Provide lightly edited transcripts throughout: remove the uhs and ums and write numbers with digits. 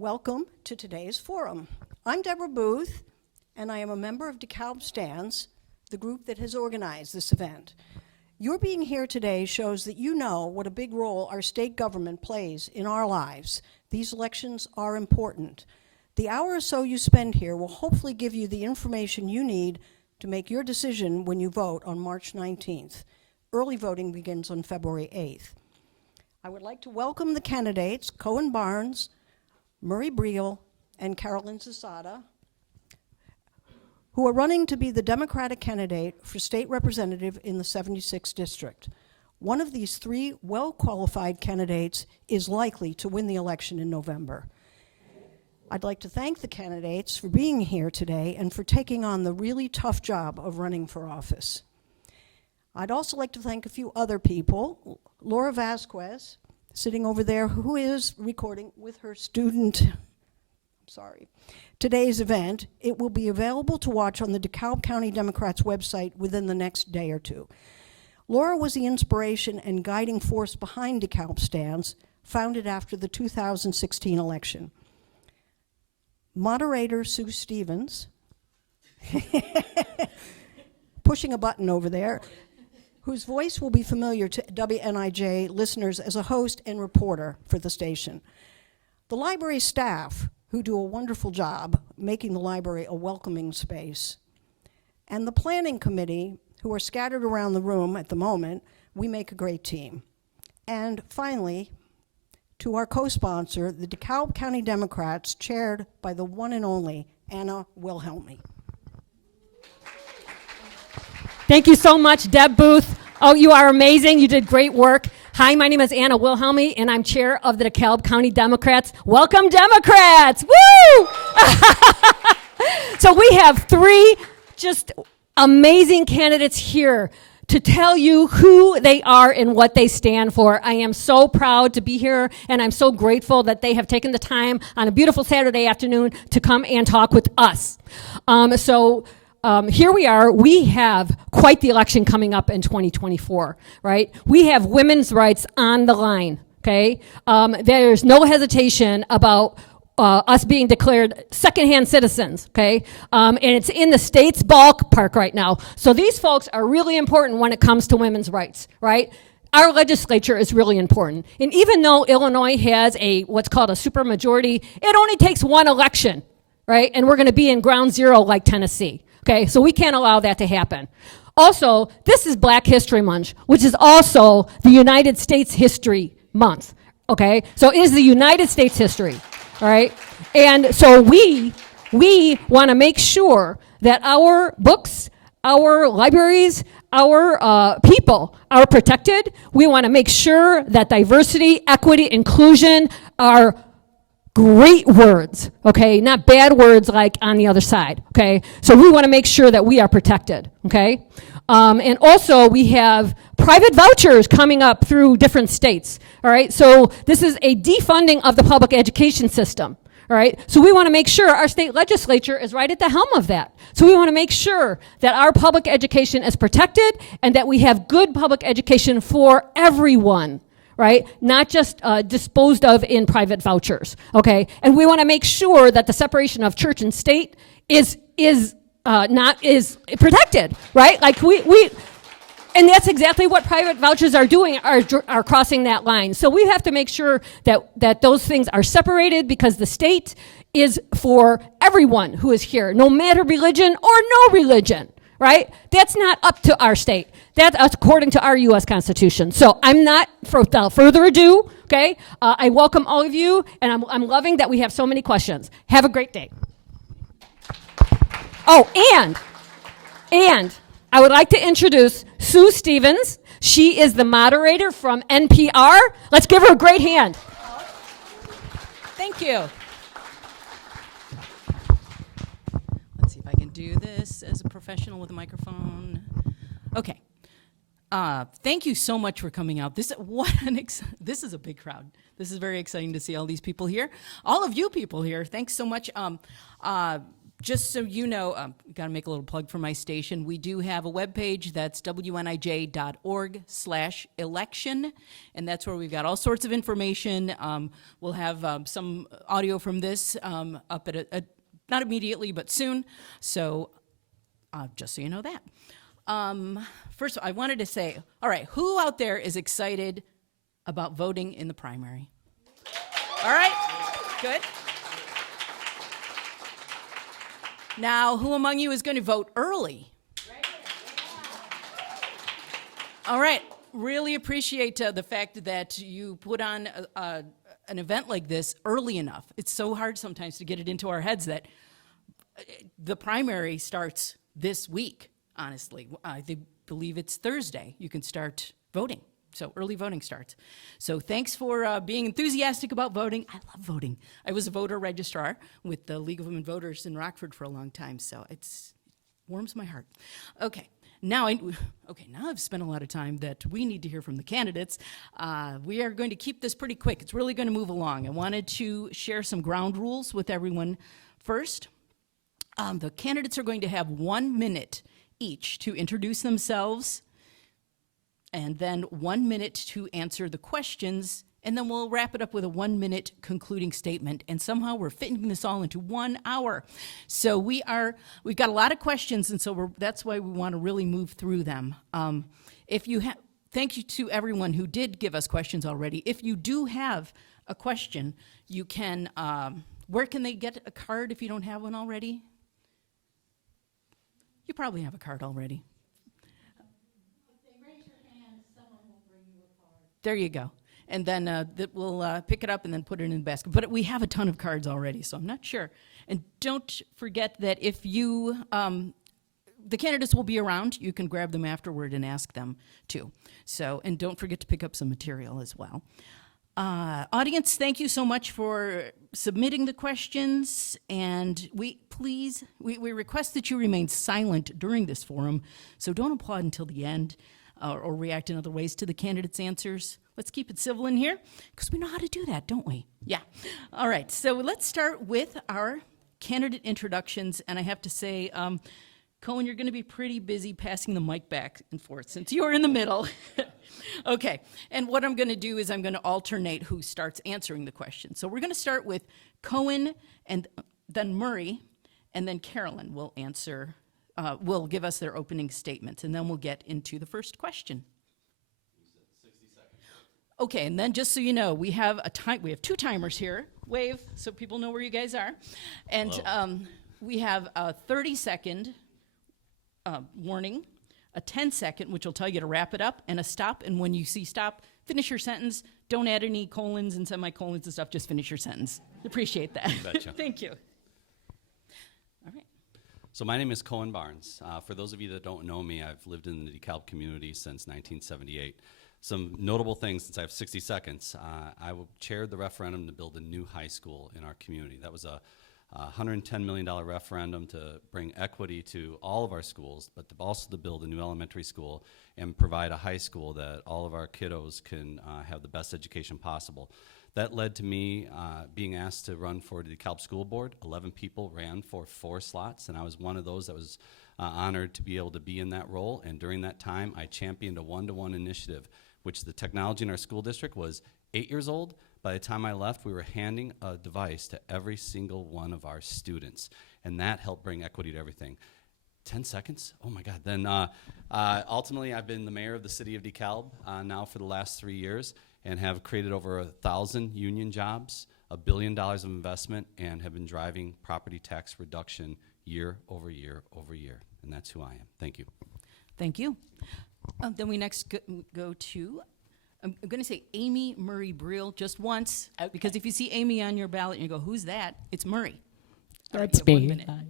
Welcome to today's forum. I'm Deborah Booth, and I am a member of Dekalb Stands, the group that has organized this event. Your being here today shows that you know what a big role our state government plays in our lives. These elections are important. The hour or so you spend here will hopefully give you the information you need to make your decision when you vote on March 19th. Early voting begins on February 8th. I would like to welcome the candidates, Cohen Barnes, Murray Briel, and Carolyn Zasada, who are running to be the Democratic candidate for state representative in the 76th district. One of these three well-qualified candidates is likely to win the election in November. I'd like to thank the candidates for being here today and for taking on the really tough job of running for office. I'd also like to thank a few other people. Laura Vasquez, sitting over there, who is recording with her student, today's event. It will be available to watch on the DeKalb County Democrats website within the next day or two. Laura was the inspiration and guiding force behind Dekalb Stands, founded after the 2016 election. Moderator Sue Stevens, pushing a button over there, whose voice will be familiar to WNIJ listeners as a host and reporter for the station. The library staff, who do a wonderful job making the library a welcoming space. And the planning committee, who are scattered around the room at the moment. We make a great team. And finally, to our co-sponsor, the DeKalb County Democrats, chaired by the one and only Anna Wilhelmi. Thank you so much, Deb Booth. Oh, you are amazing. You did great work. Hi, my name is Anna Wilhelmi, and I'm chair of the DeKalb County Democrats. Welcome, Democrats! Woo! So we have three just amazing candidates here to tell you who they are and what they stand for. I am so proud to be here, and I'm so grateful that they have taken the time on a beautiful Saturday afternoon to come and talk with us. Here we are. We have quite the election coming up in 2024, right? We have women's rights on the line, okay? There's no hesitation about us being declared secondhand citizens, okay? And it's in the state's ballpark right now. So these folks are really important when it comes to women's rights, right? Our legislature is really important. And even though Illinois has what's called a supermajority, it only takes one election, right? And we're gonna be in ground zero like Tennessee. Okay, so we can't allow that to happen. Also, this is Black History Month, which is also the United States History Month, okay? So it is the United States history, all right? And so we want to make sure that our books, our libraries, our people are protected. We want to make sure that diversity, equity, inclusion are great words, okay? Not bad words like on the other side, okay? So we want to make sure that we are protected, okay? And also we have private vouchers coming up through different states, all right? So this is a defunding of the public education system, all right? So we want to make sure our state legislature is right at the helm of that. So we want to make sure that our public education is protected and that we have good public education for everyone, right? Not just disposed of in private vouchers, okay? And we want to make sure that the separation of church and state is protected, right? Like and that's exactly what private vouchers are doing, are crossing that line. So we have to make sure that those things are separated, because the state is for everyone who is here, no matter religion or no religion, right? That's not up to our state. That's according to our U.S. Constitution. So I'm not, without further ado, okay, I welcome all of you, and I'm loving that we have so many questions. Have a great day. Oh, and I would like to introduce Sue Stevens. She is the moderator from NPR. Let's give her a great hand. Thank you. Let's see if I can do this as a professional with a microphone. Okay. Thank you so much for coming out. This is a big crowd. This is very exciting to see all these people here. All of you people here. Thanks so much. just so you know, got to make a little plug for my station. We do have a webpage that's wnij.org/election, and that's where we've got all sorts of information. We'll have some audio from this up at not immediately, but soon. So just so you know that. First, I wanted to say, all right, who out there is excited about voting in the primary? All right, good. Now, who among you is going to vote early? All right, really appreciate the fact that you put on an event like this early enough. It's so hard sometimes to get it into our heads that the primary starts this week, honestly. I believe it's Thursday. You can start voting. So early voting starts. So thanks for being enthusiastic about voting. I love voting. I was a voter registrar with the League of Women Voters in Rockford for a long time, so it warms my heart. Okay, now I've spent a lot of time that we need to hear from the candidates. We are going to keep this pretty quick. It's really going to move along. I wanted to share some ground rules with everyone first. The candidates are going to have 1 minute each to introduce themselves, and then 1 minute to answer the questions, and then we'll wrap it up with a 1 minute concluding statement. And somehow we're fitting this all into 1 hour. So we've got a lot of questions, and so that's why we want to really move through them. Thank you to everyone who did give us questions already. If you do have a question, you can, where can they get a card if you don't have one already? You probably have a card already. There you go. And then we'll pick it up and then put it in the basket. But we have a ton of cards already, so I'm not sure. And don't forget that if you, the candidates will be around. You can grab them afterward and ask them too. So, and don't forget to pick up some material as well. Audience, thank you so much for submitting the questions. And we request that you remain silent during this forum. So don't applaud until the end. Or react in other ways to the candidates' answers. Let's keep it civil in here, because we know how to do that, don't we? Yeah. All right, so let's start with our candidate introductions, and I have to say, Cohen, you're going to be pretty busy passing the mic back and forth since you're in the middle. Okay, and what I'm going to do is I'm going to alternate who starts answering the question. So we're going to start with Cohen, and then Murray, and then Carolyn will answer. Will give us their opening statements, and then we'll get into the first question. 60 seconds. Okay, and then just so you know, we have we have 2 timers here. Wave so people know where you guys are, and we have a 30-second warning, a 10-second, which will tell you to wrap it up, and a stop. And when you see stop, finish your sentence. Don't add any colons and semicolons and stuff. Just finish your sentence. Appreciate that. Betcha. Thank you. All right. So my name is Cohen Barnes. For those of you that don't know me, I've lived in the Dekalb community since 1978. Some notable things since I have 60 seconds. I chaired the referendum to build a new high school in our community. That was a $110 million referendum to bring equity to all of our schools, but also to build a new elementary school and provide a high school that all of our kiddos can have the best education possible. That led to me being asked to run for the Dekalb School Board. 11 people ran for 4 slots, and I was one of those that was honored to be able to be in that role. And during that time, I championed a one-to-one initiative, which the technology in our school district was 8 years old. By the time I left, we were handing a device to every single one of our students, and that helped bring equity to everything. 10 seconds? Oh my God. Then ultimately, I've been the mayor of the city of Dekalb now for the last 3 years, and have created over 1,000 union jobs, $1 billion of investment, and have been driving property tax reduction year over year over year. And that's who I am. Thank you. Thank you. Then we next go to, I'm going to say Amy Murray Briel just once, because if you see Amy on your ballot and you go, who's that? It's Murray. All right, That's you have 1 me. minute.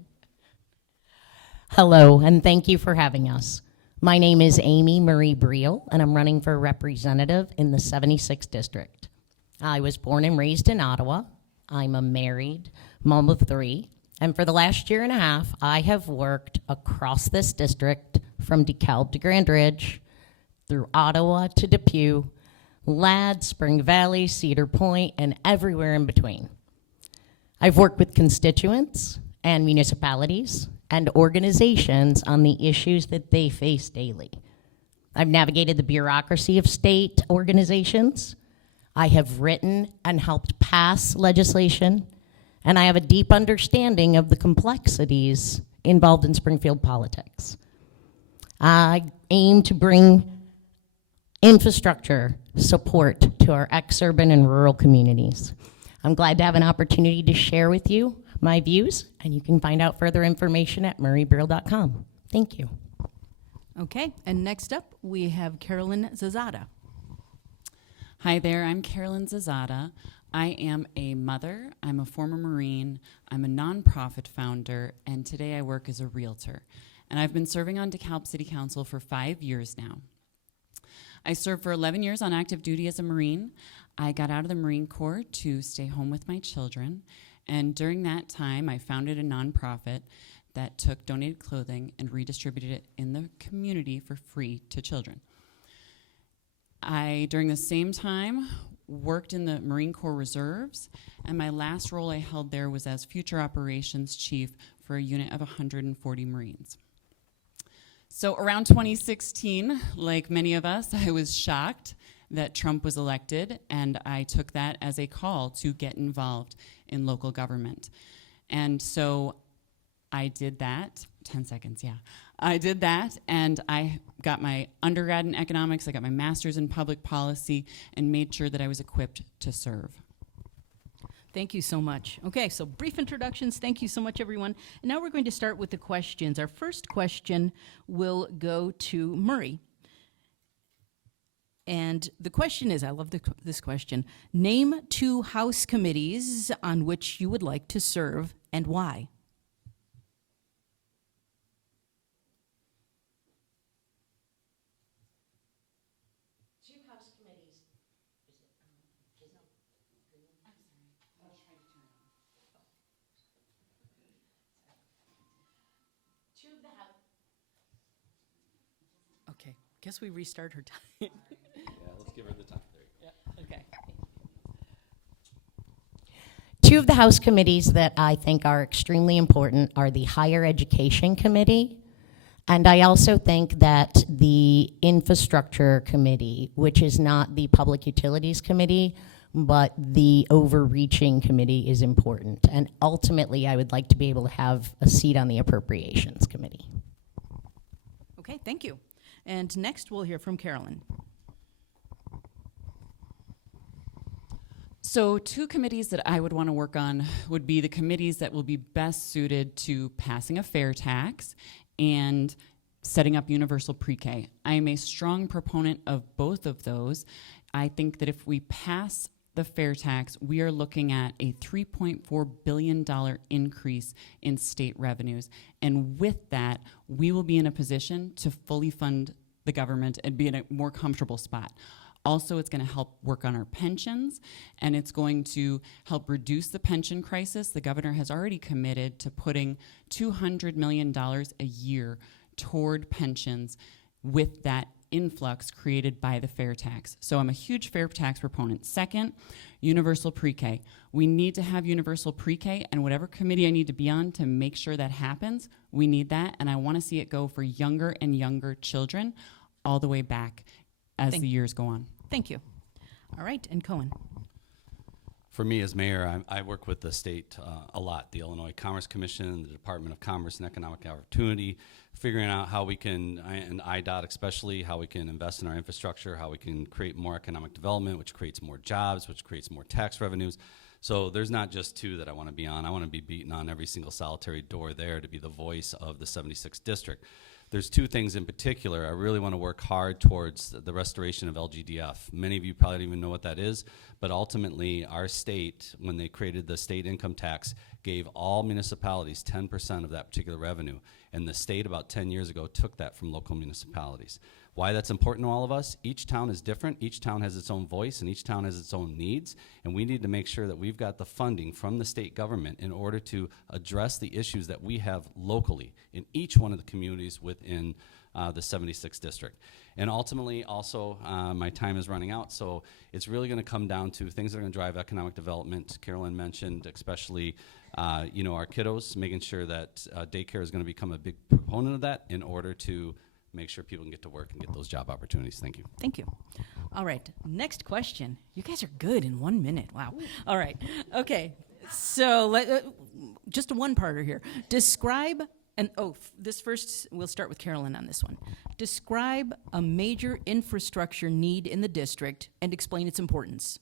Hello, and thank you for having us. My name is Amy Marie Briel, and I'm running for representative in the 76th District. I was born and raised in Ottawa. I'm a married mom of 3, and for the last year and a half, I have worked across this district from Dekalb to Grand Ridge, through Ottawa to Depew, Ladd, Spring Valley, Cedar Point, and everywhere in between. I've worked with constituents and municipalities and organizations on the issues that they face daily. I've navigated the bureaucracy of state organizations. I have written and helped pass legislation, and I have a deep understanding of the complexities involved in Springfield politics. I aim to bring infrastructure support to our ex-urban and rural communities. I'm glad to have an opportunity to share with you my views, and you can find out further information at murraybriel.com. Thank you. Okay, and next up, we have Carolyn Zazada. Hi there, I'm Carolyn Zazada. I am a mother, I'm a former Marine, I'm a nonprofit founder, and today I work as a realtor. And I've been serving on DeKalb City Council for 5 years now. I served for 11 years on active duty as a Marine. I got out of the Marine Corps to stay home with my children, and during that time I founded a nonprofit that took donated clothing and redistributed it in the community for free to children. I, during the same time, worked in the Marine Corps Reserves, and my last role I held there was as Future Operations Chief for a unit of 140 Marines. So around 2016, like many of us, I was shocked that Trump was elected, and I took that as a call to get involved in local government. And so I did that, 10 seconds, yeah. I did that, and I got my undergrad in economics, I got my master's in public policy, and made sure that I was equipped to serve. Thank you so much. Okay, so brief introductions. Thank you so much, everyone. And now we're going to start with the questions. Our first question will go to Murray. And the question is, I love this question, name 2 House committees on which you would like to serve and why. Okay, guess we restart her time. Yeah, let's give her the time. There you go. Yeah, okay. 2 of the House committees that I think are extremely important are the Higher Education Committee, and I also think that the Infrastructure Committee, which is not the Public Utilities Committee, but the overreaching committee, is important. And ultimately, I would like to be able to have a seat on the Appropriations Committee. Okay, thank you. And next we'll hear from Carolyn. So 2 committees that I would want to work on would be the committees that will be best suited to passing a fair tax and setting up universal pre-K. I am a strong proponent of both of those. I think that if we pass the fair tax, we are looking at a $3.4 billion increase in state revenues. And with that, we will be in a position to fully fund the government and be in a more comfortable spot. Also, it's going to help work on our pensions, and it's going to help reduce the pension crisis. The governor has already committed to putting $200 million a year toward pensions with that influx created by the fair tax. So I'm a huge fair tax proponent. Second, universal pre-K. We need to have universal pre-K, and whatever committee I need to be on to make sure that happens, we need that, and I want to see it go for younger and younger children all the way back as the years go on. Thank you. All right, and Cohen. For me as mayor, I work with the state a lot, the Illinois Commerce Commission, the Department of Commerce and Economic Opportunity, figuring out how we can, and IDOT especially, how we can invest in our infrastructure, how we can create more economic development, which creates more jobs, which creates more tax revenues. So there's not just 2 that I want to be on. I want to be beating on every single solitary door there to be the voice of the 76th district. There's 2 things in particular. I really want to work hard towards the restoration of LGDF. Many of you probably don't even know what that is, but ultimately our state, when they created the state income tax, gave all municipalities 10% of that particular revenue. And the state about 10 years ago took that from local municipalities. Why that's important to all of us, each town is different, each town has its own voice, and each town has its own needs, and we need to make sure that we've got the funding from the state government in order to address the issues that we have locally in each one of the communities within the 76th district. And ultimately, also, my time is running out, so it's really going to come down to things that are going to drive economic development. Carolyn mentioned, especially, you know, our kiddos, making sure that daycare is going to become a big proponent of that in order to make sure people can get to work and get those job opportunities. Thank you. Thank you. All right, next question. You guys are good in 1 minute. Wow. All right. Okay. So just a one-parter here. Describe this first, we'll start with Carolyn on this one. Describe a major infrastructure need in the district and explain its importance.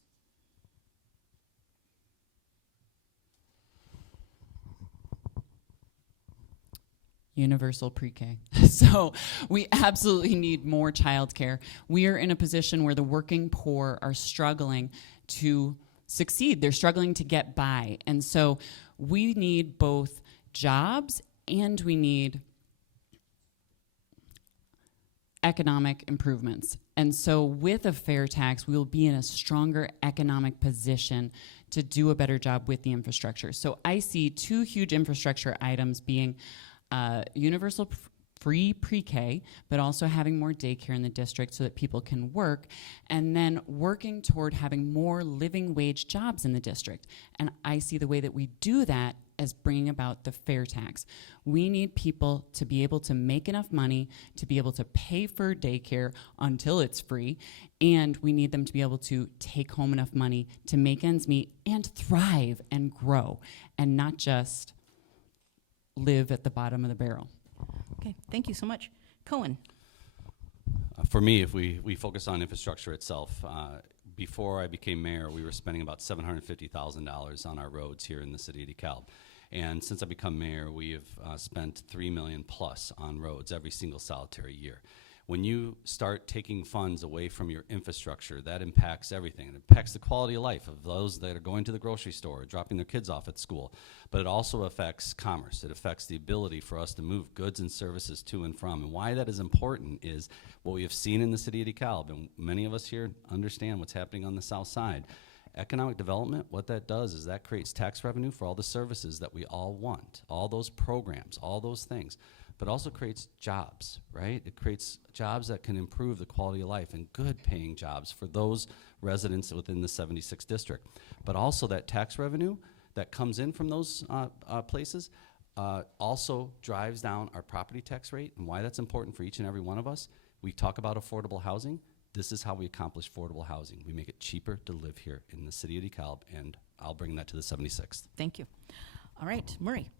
Universal pre-K. So we absolutely need more childcare. We are in a position where the working poor are struggling to succeed. They're struggling to get by. And so we need both jobs and we need economic improvements. And so with a fair tax, we will be in a stronger economic position to do a better job with the infrastructure. So I see two huge infrastructure items being universal free pre-K, but also having more daycare in the district so that people can work, and then working toward having more living wage jobs in the district. And I see the way that we do that as bringing about the fair tax. We need people to be able to make enough money to be able to pay for daycare until it's free, and we need them to be able to take home enough money to make ends meet and thrive and grow, and not just live at the bottom of the barrel. Okay, thank you so much. Cohen. For me, if we focus on infrastructure itself, before I became mayor, we were spending about $750,000 on our roads here in the city of DeKalb. And since I become mayor, we have spent $3 million plus on roads every single solitary year. When you start taking funds away from your infrastructure, that impacts everything. It impacts the quality of life of those that are going to the grocery store, dropping their kids off at school. But it also affects commerce. It affects the ability for us to move goods and services to and from. And why that is important is what we have seen in the city of DeKalb, and many of us here understand what's happening on the south side. Economic development, what that does is that creates tax revenue for all the services that we all want, all those programs, all those things. But also creates jobs, right? It creates jobs that can improve the quality of life and good paying jobs for those residents within the 76th district. But also that tax revenue that comes in from those places also drives down our property tax rate. And why that's important for each and every one of us, we talk about affordable housing. This is how we accomplish affordable housing. We make it cheaper to live here in the city of DeKalb, and I'll bring that to the 76th. Thank you. All right, Murray.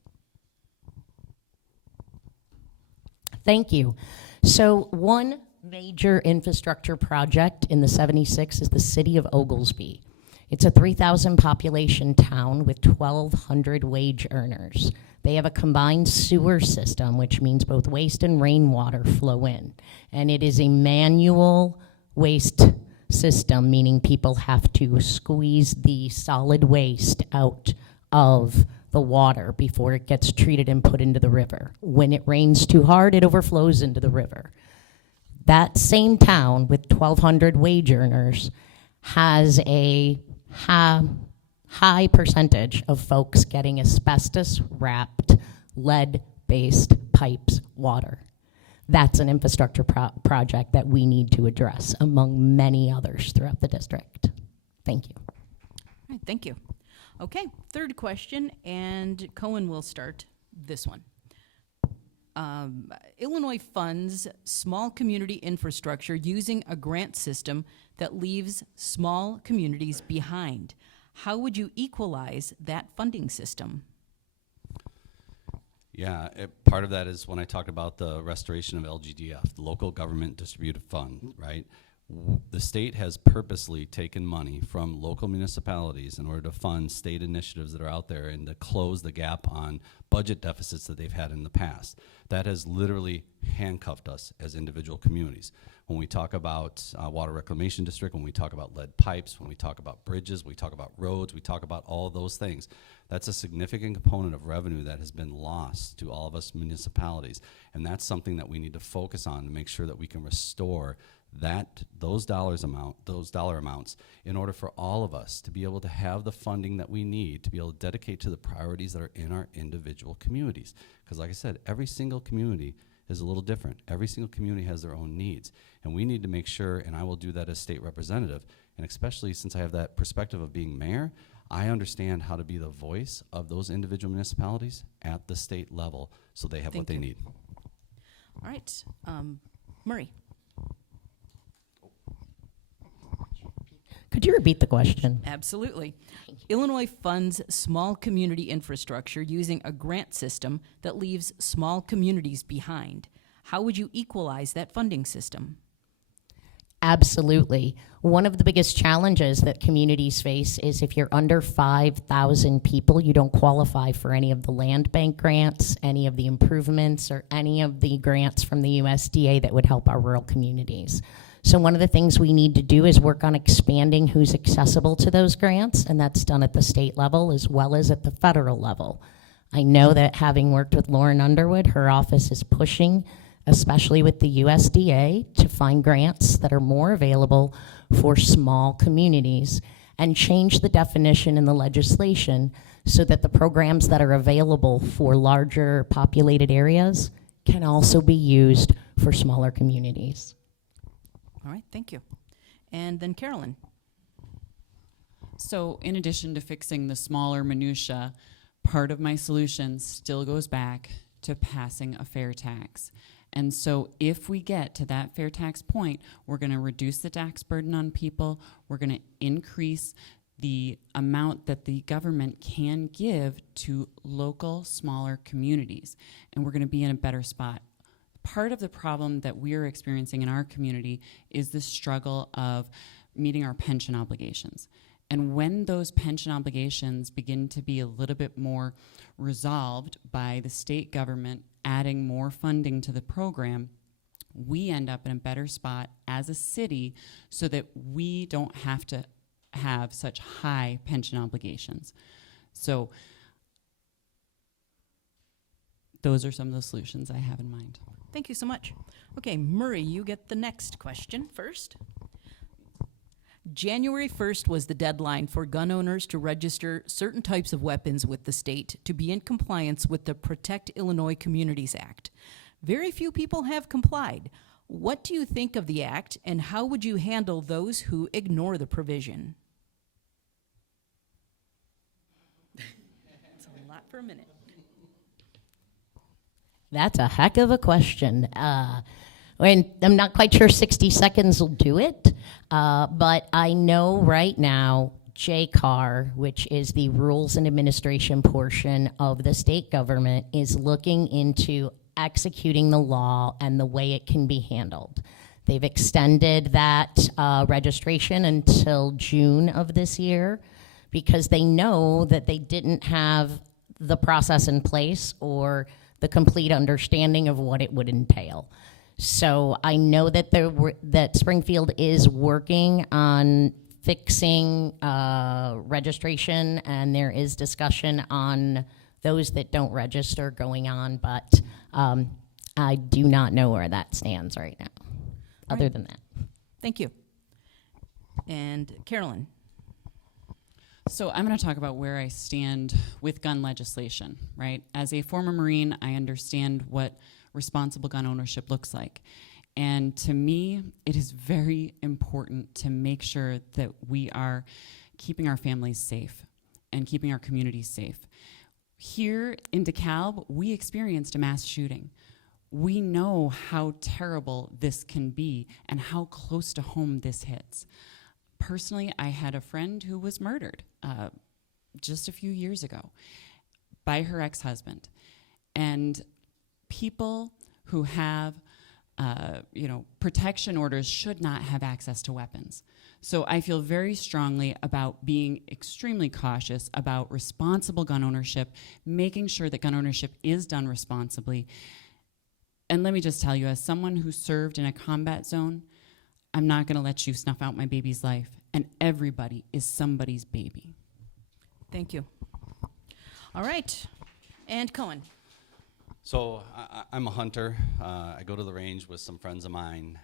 Thank you. So one major infrastructure project in the 76 is the city of Oglesby. It's a 3,000 population town with 1,200 wage earners. They have a combined sewer system, which means both waste and rainwater flow in. And it is a manual waste system, meaning people have to squeeze the solid waste out of the water before it gets treated and put into the river. When it rains too hard, it overflows into the river. That same town with 1,200 wage earners has a high percentage of folks getting asbestos-wrapped, lead-based pipes water. That's an infrastructure project that we need to address, among many others throughout the district. Thank you. All right, thank you. Okay, third question, and Cohen will start this one. Illinois funds small community infrastructure using a grant system that leaves small communities behind. How would you equalize that funding system? Yeah, part of that is when I talked about the restoration of LGDF, the Local Government Distributive Fund, right? The state has purposely taken money from local municipalities in order to fund state initiatives that are out there and to close the gap on budget deficits that they've had in the past. That has literally handcuffed us as individual communities. When we talk about water reclamation district, when we talk about lead pipes, when we talk about bridges, we talk about roads, we talk about all of those things. That's a significant component of revenue that has been lost to all of us municipalities. And that's something that we need to focus on to make sure that we can restore those dollar amounts in order for all of us to be able to have the funding that we need to be able to dedicate to the priorities that are in our individual communities. Because like I said, every single community is a little different. Every single community has their own needs. And we need to make sure, and I will do that as state representative, and especially since I have that perspective of being mayor, I understand how to be the voice of those individual municipalities at the state level so they have what they need. All right, Murray. Could you repeat the question? Absolutely. Illinois funds small community infrastructure using a grant system that leaves small communities behind. How would you equalize that funding system? Absolutely. One of the biggest challenges that communities face is if you're under 5,000 people, you don't qualify for any of the land bank grants, any of the improvements, or any of the grants from the USDA that would help our rural communities. So one of the things we need to do is work on expanding who's accessible to those grants, and that's done at the state level as well as at the federal level. I know that having worked with Lauren Underwood, her office is pushing, especially with the USDA, to find grants that are more available for small communities and change the definition in the legislation so that the programs that are available for larger populated areas can also be used for smaller communities. All right, thank you. And then Carolyn. So in addition to fixing the smaller minutia, part of my solution still goes back to passing a fair tax. And so if we get to that fair tax point, we're going to reduce the tax burden on people. We're going to increase the amount that the government can give to local, smaller communities. And we're going to be in a better spot. Part of the problem that we're experiencing in our community is the struggle of meeting our pension obligations. And when those pension obligations begin to be a little bit more resolved by the state government adding more funding to the program, we end up in a better spot as a city so that we don't have to have such high pension obligations. So those are some of the solutions I have in mind. Thank you so much. Okay, Murray, you get the next question first. January 1st was the deadline for gun owners to register certain types of weapons with the state to be in compliance with the Protect Illinois Communities Act. Very few people have complied. What do you think of the act, and how would you handle those who ignore the provision? It's a lot for a minute. That's a heck of a question. And I'm not quite sure 60 seconds will do it, but I know right now JCAR, which is the rules and administration portion of the state government, is looking into executing the law and the way it can be handled. They've extended that registration until June of this year because they know that they didn't have the process in place or the complete understanding of what it would entail. So I know that that Springfield is working on fixing registration, and there is discussion on those that don't register going on, but I do not know where that stands right now, other than that. Thank you. And Carolyn. So I'm going to talk about where I stand with gun legislation, right? As a former Marine, I understand what responsible gun ownership looks like. And to me, it is very important to make sure that we are keeping our families safe and keeping our communities safe. Here in Dekalb, we experienced a mass shooting. We know how terrible this can be and how close to home this hits. Personally, I had a friend who was murdered just a few years ago by her ex-husband. And people who have protection orders should not have access to weapons. So I feel very strongly about being extremely cautious about responsible gun ownership, making sure that gun ownership is done responsibly. And let me just tell you, as someone who served in a combat zone, I'm not going to let you snuff out my baby's life. And everybody is somebody's baby. Thank you. All right. And Cohen. So I'm a hunter. I go to the range with some friends of mine.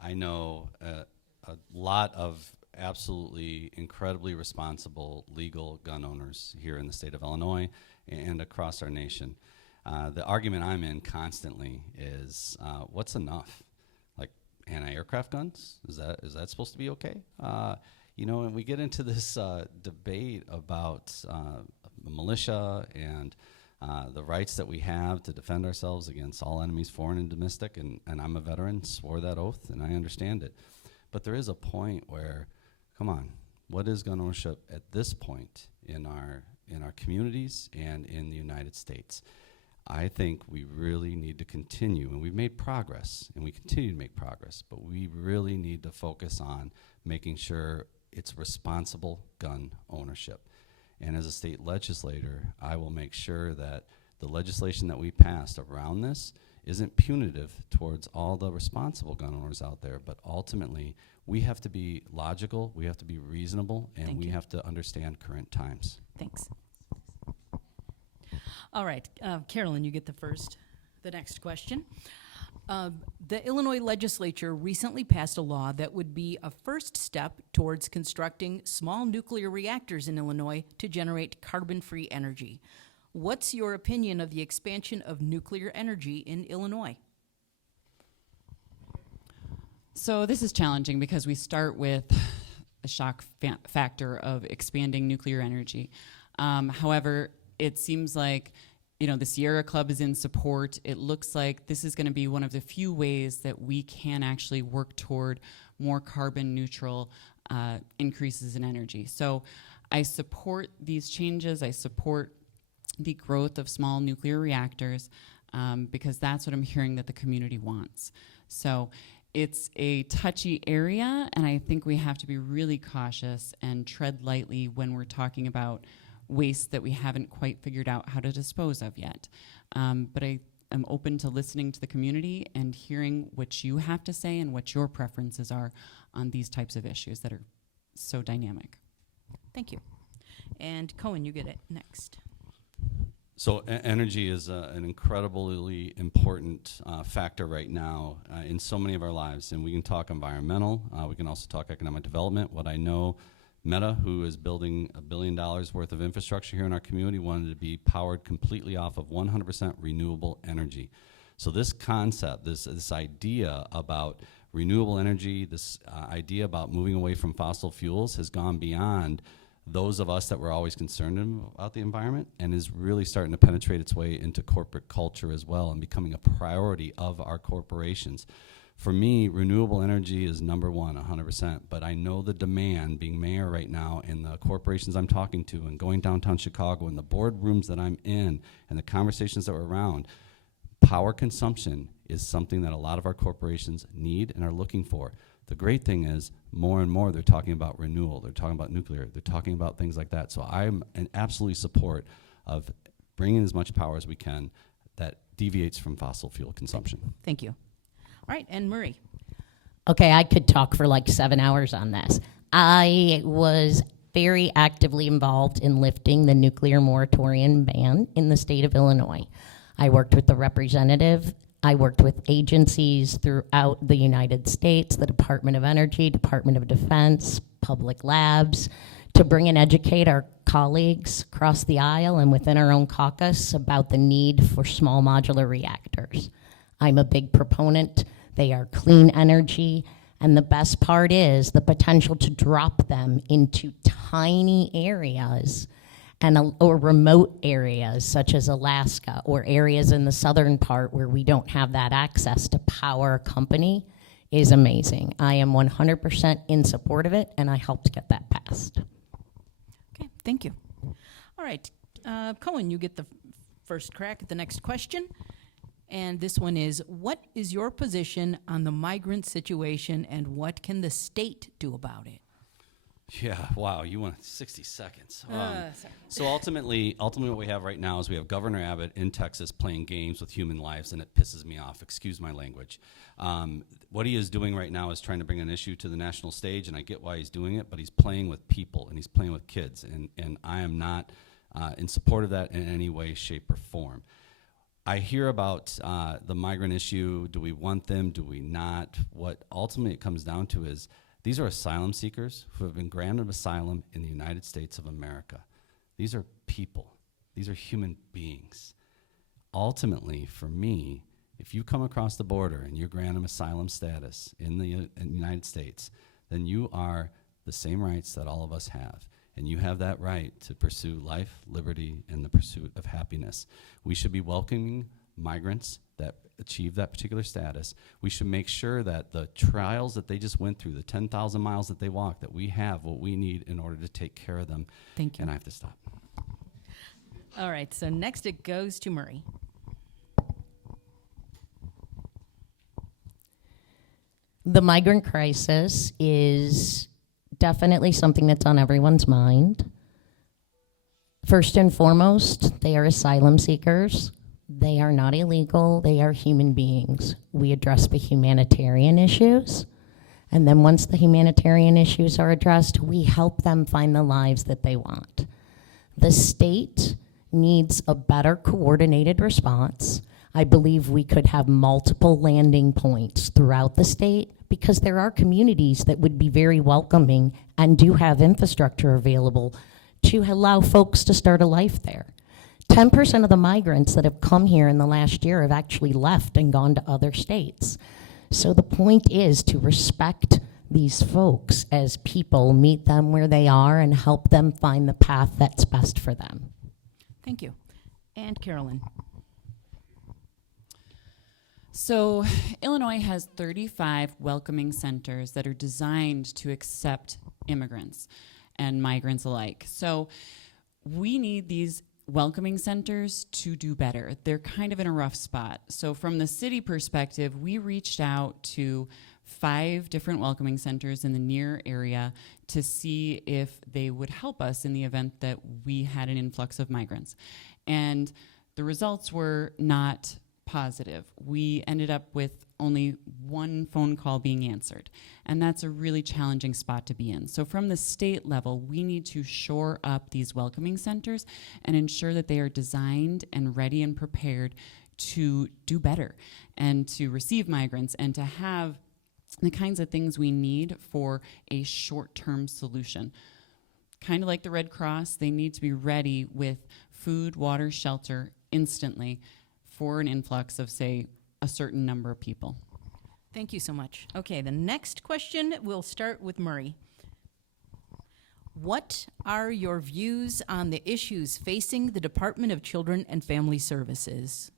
I know a lot of absolutely incredibly responsible legal gun owners here in the state of Illinois and across our nation. The argument I'm in constantly is what's enough? Like anti-aircraft guns? Is that supposed to be okay? And we get into this debate about militia and the rights that we have to defend ourselves against all enemies, foreign and domestic, and I'm a veteran, swore that oath, and I understand it. But there is a point where, come on, what is gun ownership at this point in our communities and in the United States? I think we really need to continue, and we've made progress, and we continue to make progress, but we really need to focus on making sure it's responsible gun ownership. And as a state legislator, I will make sure that the legislation that we passed around this isn't punitive towards all the responsible gun owners out there, but ultimately we have to be logical, we have to be reasonable, and Thank we you. have to understand current times. Thanks. All right, Carolyn, you get the next question. The Illinois legislature recently passed a law that would be a first step towards constructing small nuclear reactors in Illinois to generate carbon-free energy. What's your opinion of the expansion of nuclear energy in Illinois? So this is challenging because we start with a shock factor of expanding nuclear energy. However, it seems like the Sierra Club is in support. It looks like this is going to be one of the few ways that we can actually work toward more carbon neutral increases in energy. So I support these changes. I support the growth of small nuclear reactors because that's what I'm hearing that the community wants. So it's a touchy area, and I think we have to be really cautious and tread lightly when we're talking about waste that we haven't quite figured out how to dispose of yet. But I am open to listening to the community and hearing what you have to say and what your preferences are on these types of issues that are so dynamic. Thank you. And Cohen, you get it next. So energy is an incredibly important factor right now in so many of our lives, and we can talk environmental, we can also talk economic development. What I know, Meta, who is building $1 billion worth of infrastructure here in our community, wanted to be powered completely off of 100% renewable energy. So this concept, this idea about renewable energy, this idea about moving away from fossil fuels has gone beyond those of us that were always concerned about the environment and is really starting to penetrate its way into corporate culture as well and becoming a priority of our corporations. For me, renewable energy is number one, 100%, but I know the demand, being mayor right now, and the corporations I'm talking to and going downtown Chicago and the boardrooms that I'm in and the conversations that we're around, power consumption is something that a lot of our corporations need and are looking for. The great thing is, more and more, they're talking about renewal, they're talking about nuclear, they're talking about things like that. So I'm in absolute support of bringing as much power as we can that deviates from fossil fuel consumption. Thank you. All right, and Murray. Okay, I could talk for like 7 hours on this. I was very actively involved in lifting the nuclear moratorium ban in the state of Illinois. I worked with the representative. I worked with agencies throughout the United States, the Department of Energy, Department of Defense, public labs, to bring and educate our colleagues across the aisle and within our own caucus about the need for small modular reactors. I'm a big proponent. They are clean energy, and the best part is the potential to drop them into tiny areas or remote areas such as Alaska or areas in the southern part where we don't have that access to power a company is amazing. I am 100% in support of it, and I helped get that passed. Okay, thank you. All right, Cohen, you get the first crack at the next question. And this one is, what is your position on the migrant situation and what can the state do about it? Yeah, wow, you want 60 seconds. So ultimately what we have right now is we have Governor Abbott in Texas playing games with human lives, and it pisses me off. Excuse my language. What he is doing right now is trying to bring an issue to the national stage, and I get why he's doing it, but he's playing with people, and he's playing with kids, and I am not in support of that in any way, shape, or form. I hear about the migrant issue. Do we want them? Do we not? What ultimately it comes down to is these are asylum seekers who have been granted asylum in the United States of America. These are people. These are human beings. Ultimately, for me, if you come across the border and you're granted asylum status in the United States, then you are the same rights that all of us have. And you have that right to pursue life, liberty, and the pursuit of happiness. We should be welcoming migrants that achieve that particular status. We should make sure that the trials that they just went through, the 10,000 miles that they walked, that we have what we need in order to take care of them. Thank you. And I have to stop. All right, so next it goes to Murray. The migrant crisis is definitely something that's on everyone's mind. First and foremost, they are asylum seekers. They are not illegal. They are human beings. We address the humanitarian issues. And then once the humanitarian issues are addressed, we help them find the lives that they want. The state needs a better coordinated response. I believe we could have multiple landing points throughout the state because there are communities that would be very welcoming and do have infrastructure available to allow folks to start a life there. 10% of the migrants that have come here in the last year have actually left and gone to other states. So the point is to respect these folks as people, meet them where they are, and help them find the path that's best for them. Thank you. And Carolyn. So Illinois has 35 welcoming centers that are designed to accept immigrants and migrants alike. So we need these welcoming centers to do better. They're kind of in a rough spot. So from the city perspective, we reached out to 5 different welcoming centers in the near area to see if they would help us in the event that we had an influx of migrants. And the results were not positive. We ended up with only 1 phone call being answered. And that's a really challenging spot to be in. So from the state level, we need to shore up these welcoming centers and ensure that they are designed and ready and prepared to do better and to receive migrants and to have the kinds of things we need for a short-term solution. Kind of like the Red Cross, they need to be ready with food, water, shelter instantly for an influx of, say, a certain number of people. Thank you so much. Okay, the next question, we'll start with Murray. What are your views on the issues facing the Department of Children and Family Services?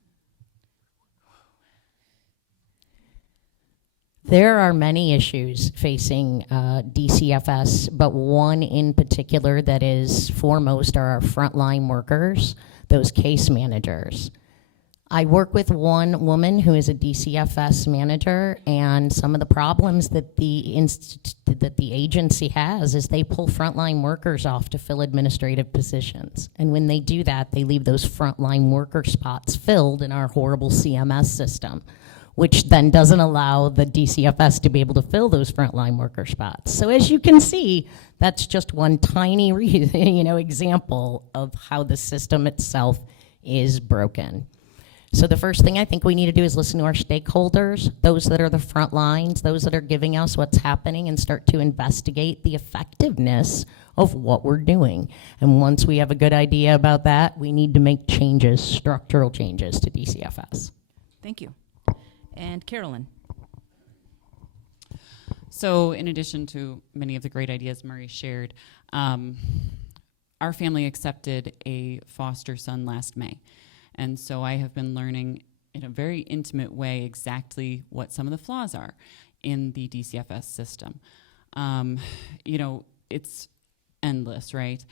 There are many issues facing DCFS, but one in particular that is foremost are our frontline workers, those case managers. I work with one woman who is a DCFS manager, and some of the problems that the agency has is they pull frontline workers off to fill administrative positions. And when they do that, they leave those frontline worker spots filled in our horrible CMS system, which then doesn't allow the DCFS to be able to fill those frontline worker spots. So as you can see, that's just one tiny example of how the system itself is broken. So the first thing I think we need to do is listen to our stakeholders, those that are the front lines, those that are giving us what's happening, and start to investigate the effectiveness of what we're doing. And once we have a good idea about that, we need to make changes, structural changes to DCFS. Thank you. And Carolyn. So in addition to many of the great ideas Murray shared, our family accepted a foster son last May. And so I have been learning in a very intimate way exactly what some of the flaws are in the DCFS system. It's endless, right?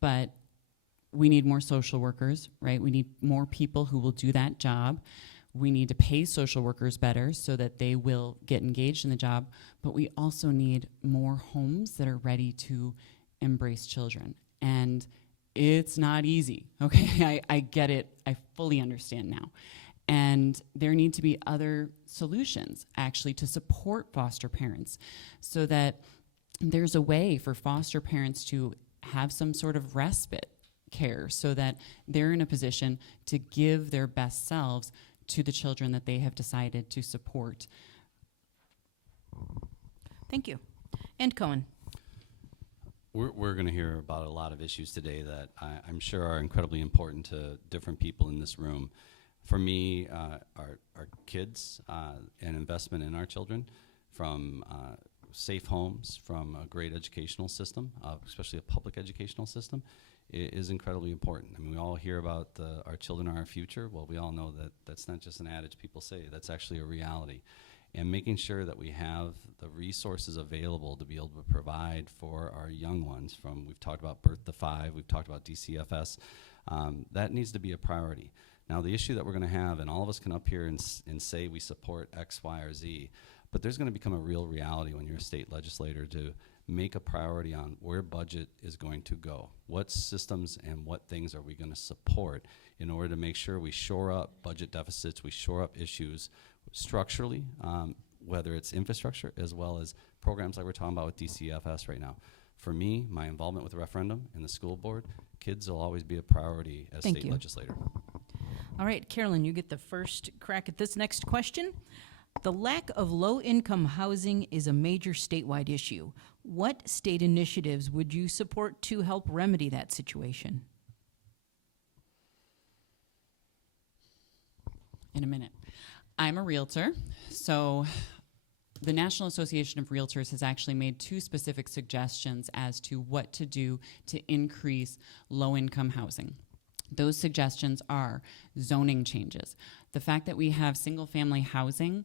But we need more social workers, right? We need more people who will do that job. We need to pay social workers better so that they will get engaged in the job, but we also need more homes that are ready to embrace children. And it's not easy, okay? I get it. I fully understand now. And there need to be other solutions, actually, to support foster parents so that there's a way for foster parents to have some sort of respite care so that they're in a position to give their best selves to the children that they have decided to support. Thank you. And Cohen. We're going to hear about a lot of issues today that I'm sure are incredibly important to different people in this room. For me, our kids and investment in our children, from safe homes, from a great educational system, especially a public educational system, is incredibly important. I mean, we all hear about our children are our future. Well, we all know that that's not just an adage people say. That's actually a reality. And making sure that we have the resources available to be able to provide for our young ones, from, we've talked about Birth to 5, we've talked about DCFS, that needs to be a priority. Now, the issue that we're going to have, and all of us can up here and say we support X, Y, or Z, but there's going to become a real reality when you're a state legislator to make a priority on where budget is going to go. What systems and what things are we going to support in order to make sure we shore up budget deficits, we shore up issues structurally, whether it's infrastructure as well as programs like we're talking about with DCFS right now. For me, my involvement with the referendum and the school board, kids will always be a priority as Thank state you. legislator. All right, Carolyn, you get the first crack at this next question. The lack of low-income housing is a major statewide issue. What state initiatives would you support to help remedy that situation? In a minute. I'm a realtor, so the National Association of Realtors has actually made 2 specific suggestions as to what to do to increase low-income housing. Those suggestions are zoning changes. The fact that we have single-family housing,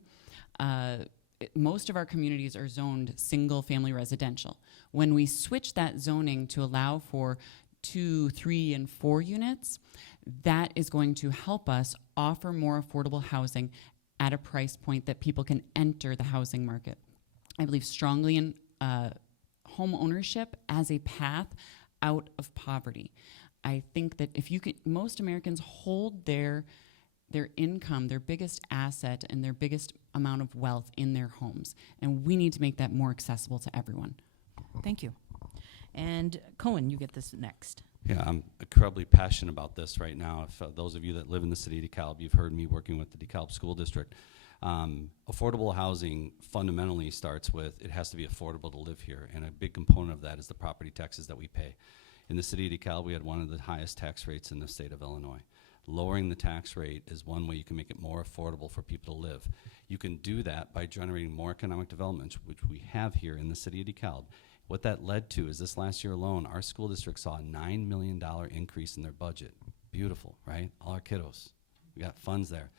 most of our communities are zoned single-family residential. When we switch that zoning to allow for 2, 3, and 4 units, that is going to help us offer more affordable housing at a price point that people can enter the housing market. I believe strongly in home ownership as a path out of poverty. I think that if you can, most Americans hold their income, their biggest asset, and their biggest amount of wealth in their homes. And we need to make that more accessible to everyone. Thank you. And Cohen, you get this next. Yeah, I'm incredibly passionate about this right now. If those of you that live in the city of DeKalb, you've heard me working with the DeKalb School District. Affordable housing fundamentally starts with it has to be affordable to live here, and a big component of that is the property taxes that we pay. In the city of DeKalb, we had one of the highest tax rates in the state of Illinois. Lowering the tax rate is one way you can make it more affordable for people to live. You can do that by generating more economic development, which we have here in the city of DeKalb. What that led to is this last year alone, our school district saw a $9 million increase in their budget. Beautiful, right? All our kiddos. We got funds there.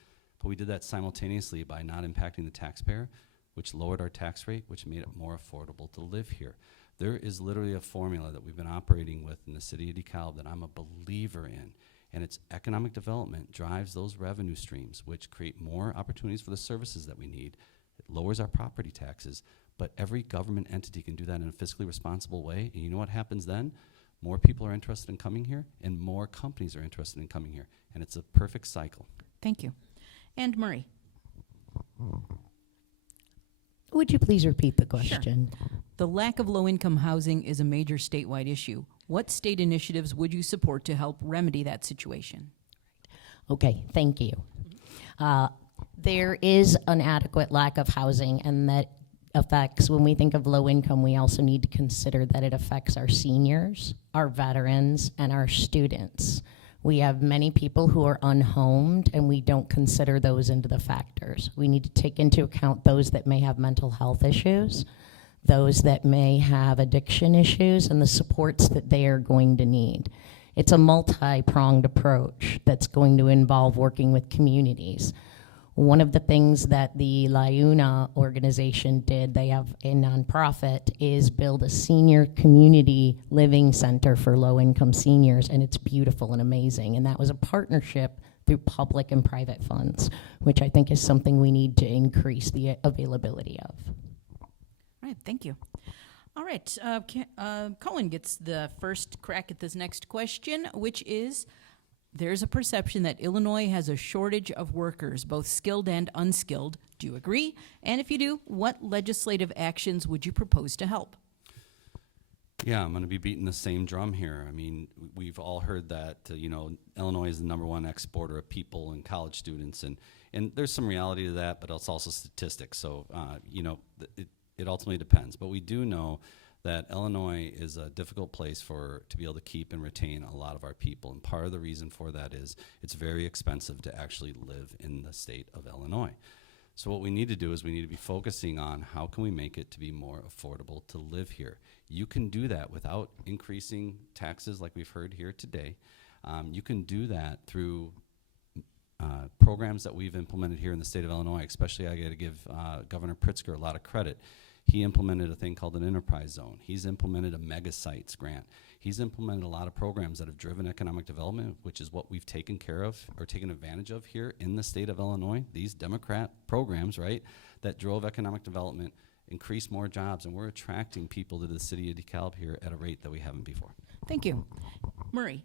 But we did that simultaneously by not impacting the taxpayer, which lowered our tax rate, which made it more affordable to live here. There is literally a formula that we've been operating with in the city of DeKalb that I'm a believer in, and it's economic development drives those revenue streams, which create more opportunities for the services that we need. It lowers our property taxes, but every government entity can do that in a fiscally responsible way, and you know what happens then? More people are interested in coming here, and more companies are interested in coming here, and it's a perfect cycle. Thank you. And Murray. Would you please repeat the question? The lack of low-income housing is a major statewide issue. What state initiatives would you support to help remedy that situation? Okay, thank you. There is an adequate lack of housing, and that affects, when we think of low income, we also need to consider that it affects our seniors, our veterans, and our students. We have many people who are unhomed, and we don't consider those into the factors. We need to take into account those that may have mental health issues, those that may have addiction issues, and the supports that they are going to need. It's a multi-pronged approach that's going to involve working with communities. One of the things that the LIUNA organization did, they have a nonprofit, is build a senior community living center for low-income seniors, and it's beautiful and amazing. And that was a partnership through public and private funds, which I think is something we need to increase the availability of. All right, thank you. All right, Cohen gets the first crack at this next question, which is, there's a perception that Illinois has a shortage of workers, both skilled and unskilled. Do you agree? And if you do, what legislative actions would you propose to help? Yeah, I'm going to be beating the same drum here. I mean, we've all heard that, Illinois is the #1 exporter of people and college students, and there's some reality to that, but it's also statistics. So, it ultimately depends. But we do know that Illinois is a difficult place to be able to keep and retain a lot of our people. And part of the reason for that is it's very expensive to actually live in the state of Illinois. So what we need to do is we need to be focusing on how can we make it to be more affordable to live here. You can do that without increasing taxes like we've heard here today. You can do that through programs that we've implemented here in the state of Illinois. Especially, I got to give Governor Pritzker a lot of credit. He implemented a thing called an enterprise zone. He's implemented a mega sites grant. He's implemented a lot of programs that have driven economic development, which is what we've taken care of or taken advantage of here in the state of Illinois. These Democrat programs, right, that drove economic development, increased more jobs, and we're attracting people to the city of DeKalb here at a rate that we haven't before. Thank you. Murray.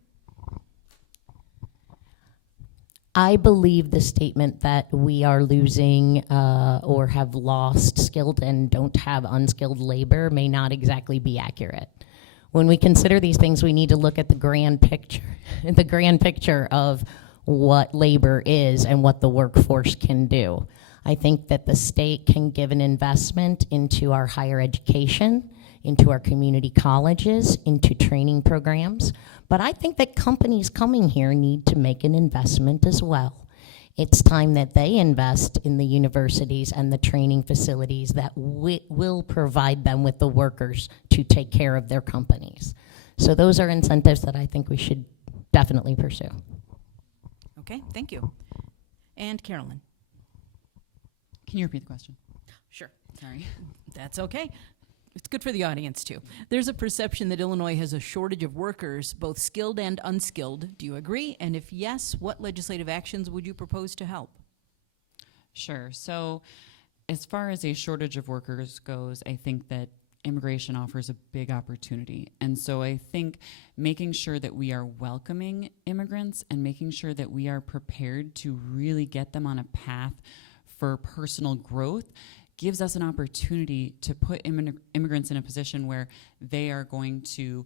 I believe the statement that we are losing or have lost skilled and don't have unskilled labor may not exactly be accurate. When we consider these things, we need to look at the grand picture of what labor is and what the workforce can do. I think that the state can give an investment into our higher education, into our community colleges, into training programs. But I think that companies coming here need to make an investment as well. It's time that they invest in the universities and the training facilities that will provide them with the workers to take care of their companies. So those are incentives that I think we should definitely pursue. Okay, thank you. And Carolyn. Can you repeat the question? Sure. Sorry. That's okay. It's good for the audience, too. There's a perception that Illinois has a shortage of workers, both skilled and unskilled. Do you agree? And if yes, what legislative actions would you propose to help? Sure. So as far as a shortage of workers goes, I think that immigration offers a big opportunity. And so I think making sure that we are welcoming immigrants and making sure that we are prepared to really get them on a path for personal growth gives us an opportunity to put immigrants in a position where they are going to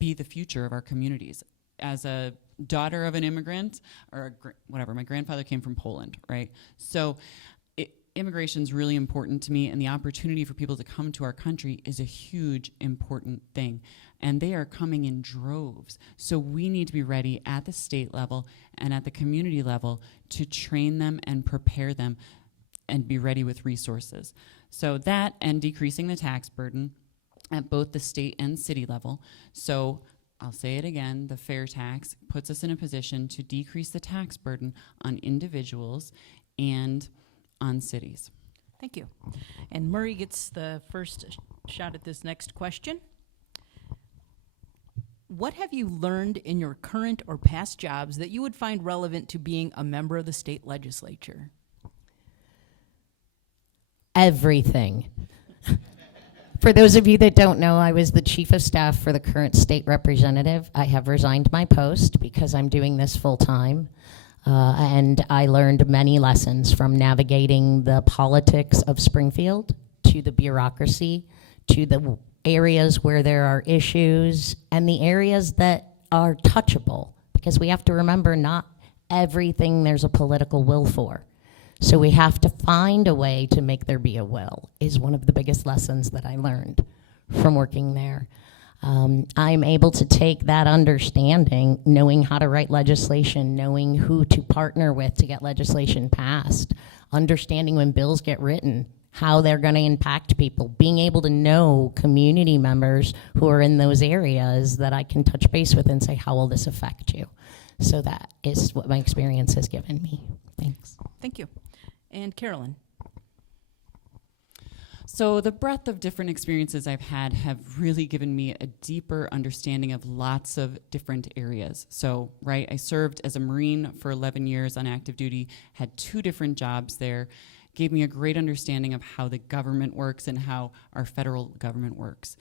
be the future of our communities. As a daughter of an immigrant, or whatever, my grandfather came from Poland, right? So immigration is really important to me, and the opportunity for people to come to our country is a huge, important thing. And they are coming in droves. So we need to be ready at the state level and at the community level to train them and prepare them and be ready with resources. So that and decreasing the tax burden at both the state and city level. So I'll say it again, the fair tax puts us in a position to decrease the tax burden on individuals and on cities. Thank you. And Murray gets the first shot at this next question. What have you learned in your current or past jobs that you would find relevant to being a member of the state legislature? Everything. For those of you that don't know, I was the chief of staff for the current state representative. I have resigned my post because I'm doing this full time. And I learned many lessons from navigating the politics of Springfield to the bureaucracy, to the areas where there are issues and the areas that are touchable. Because we have to remember not everything there's a political will for. So we have to find a way to make there be a will, is one of the biggest lessons that I learned from working there. I'm able to take that understanding, knowing how to write legislation, knowing who to partner with to get legislation passed, understanding when bills get written, how they're going to impact people, being able to know community members who are in those areas that I can touch base with and say, how will this affect you? So that is what my experience has given me. Thanks. Thank you. And Carolyn. So the breadth of different experiences I've had have really given me a deeper understanding of lots of different areas. So, right, I served as a Marine for 11 years on active duty, had 2 different jobs there, gave me a great understanding of how the government works and how our federal government works.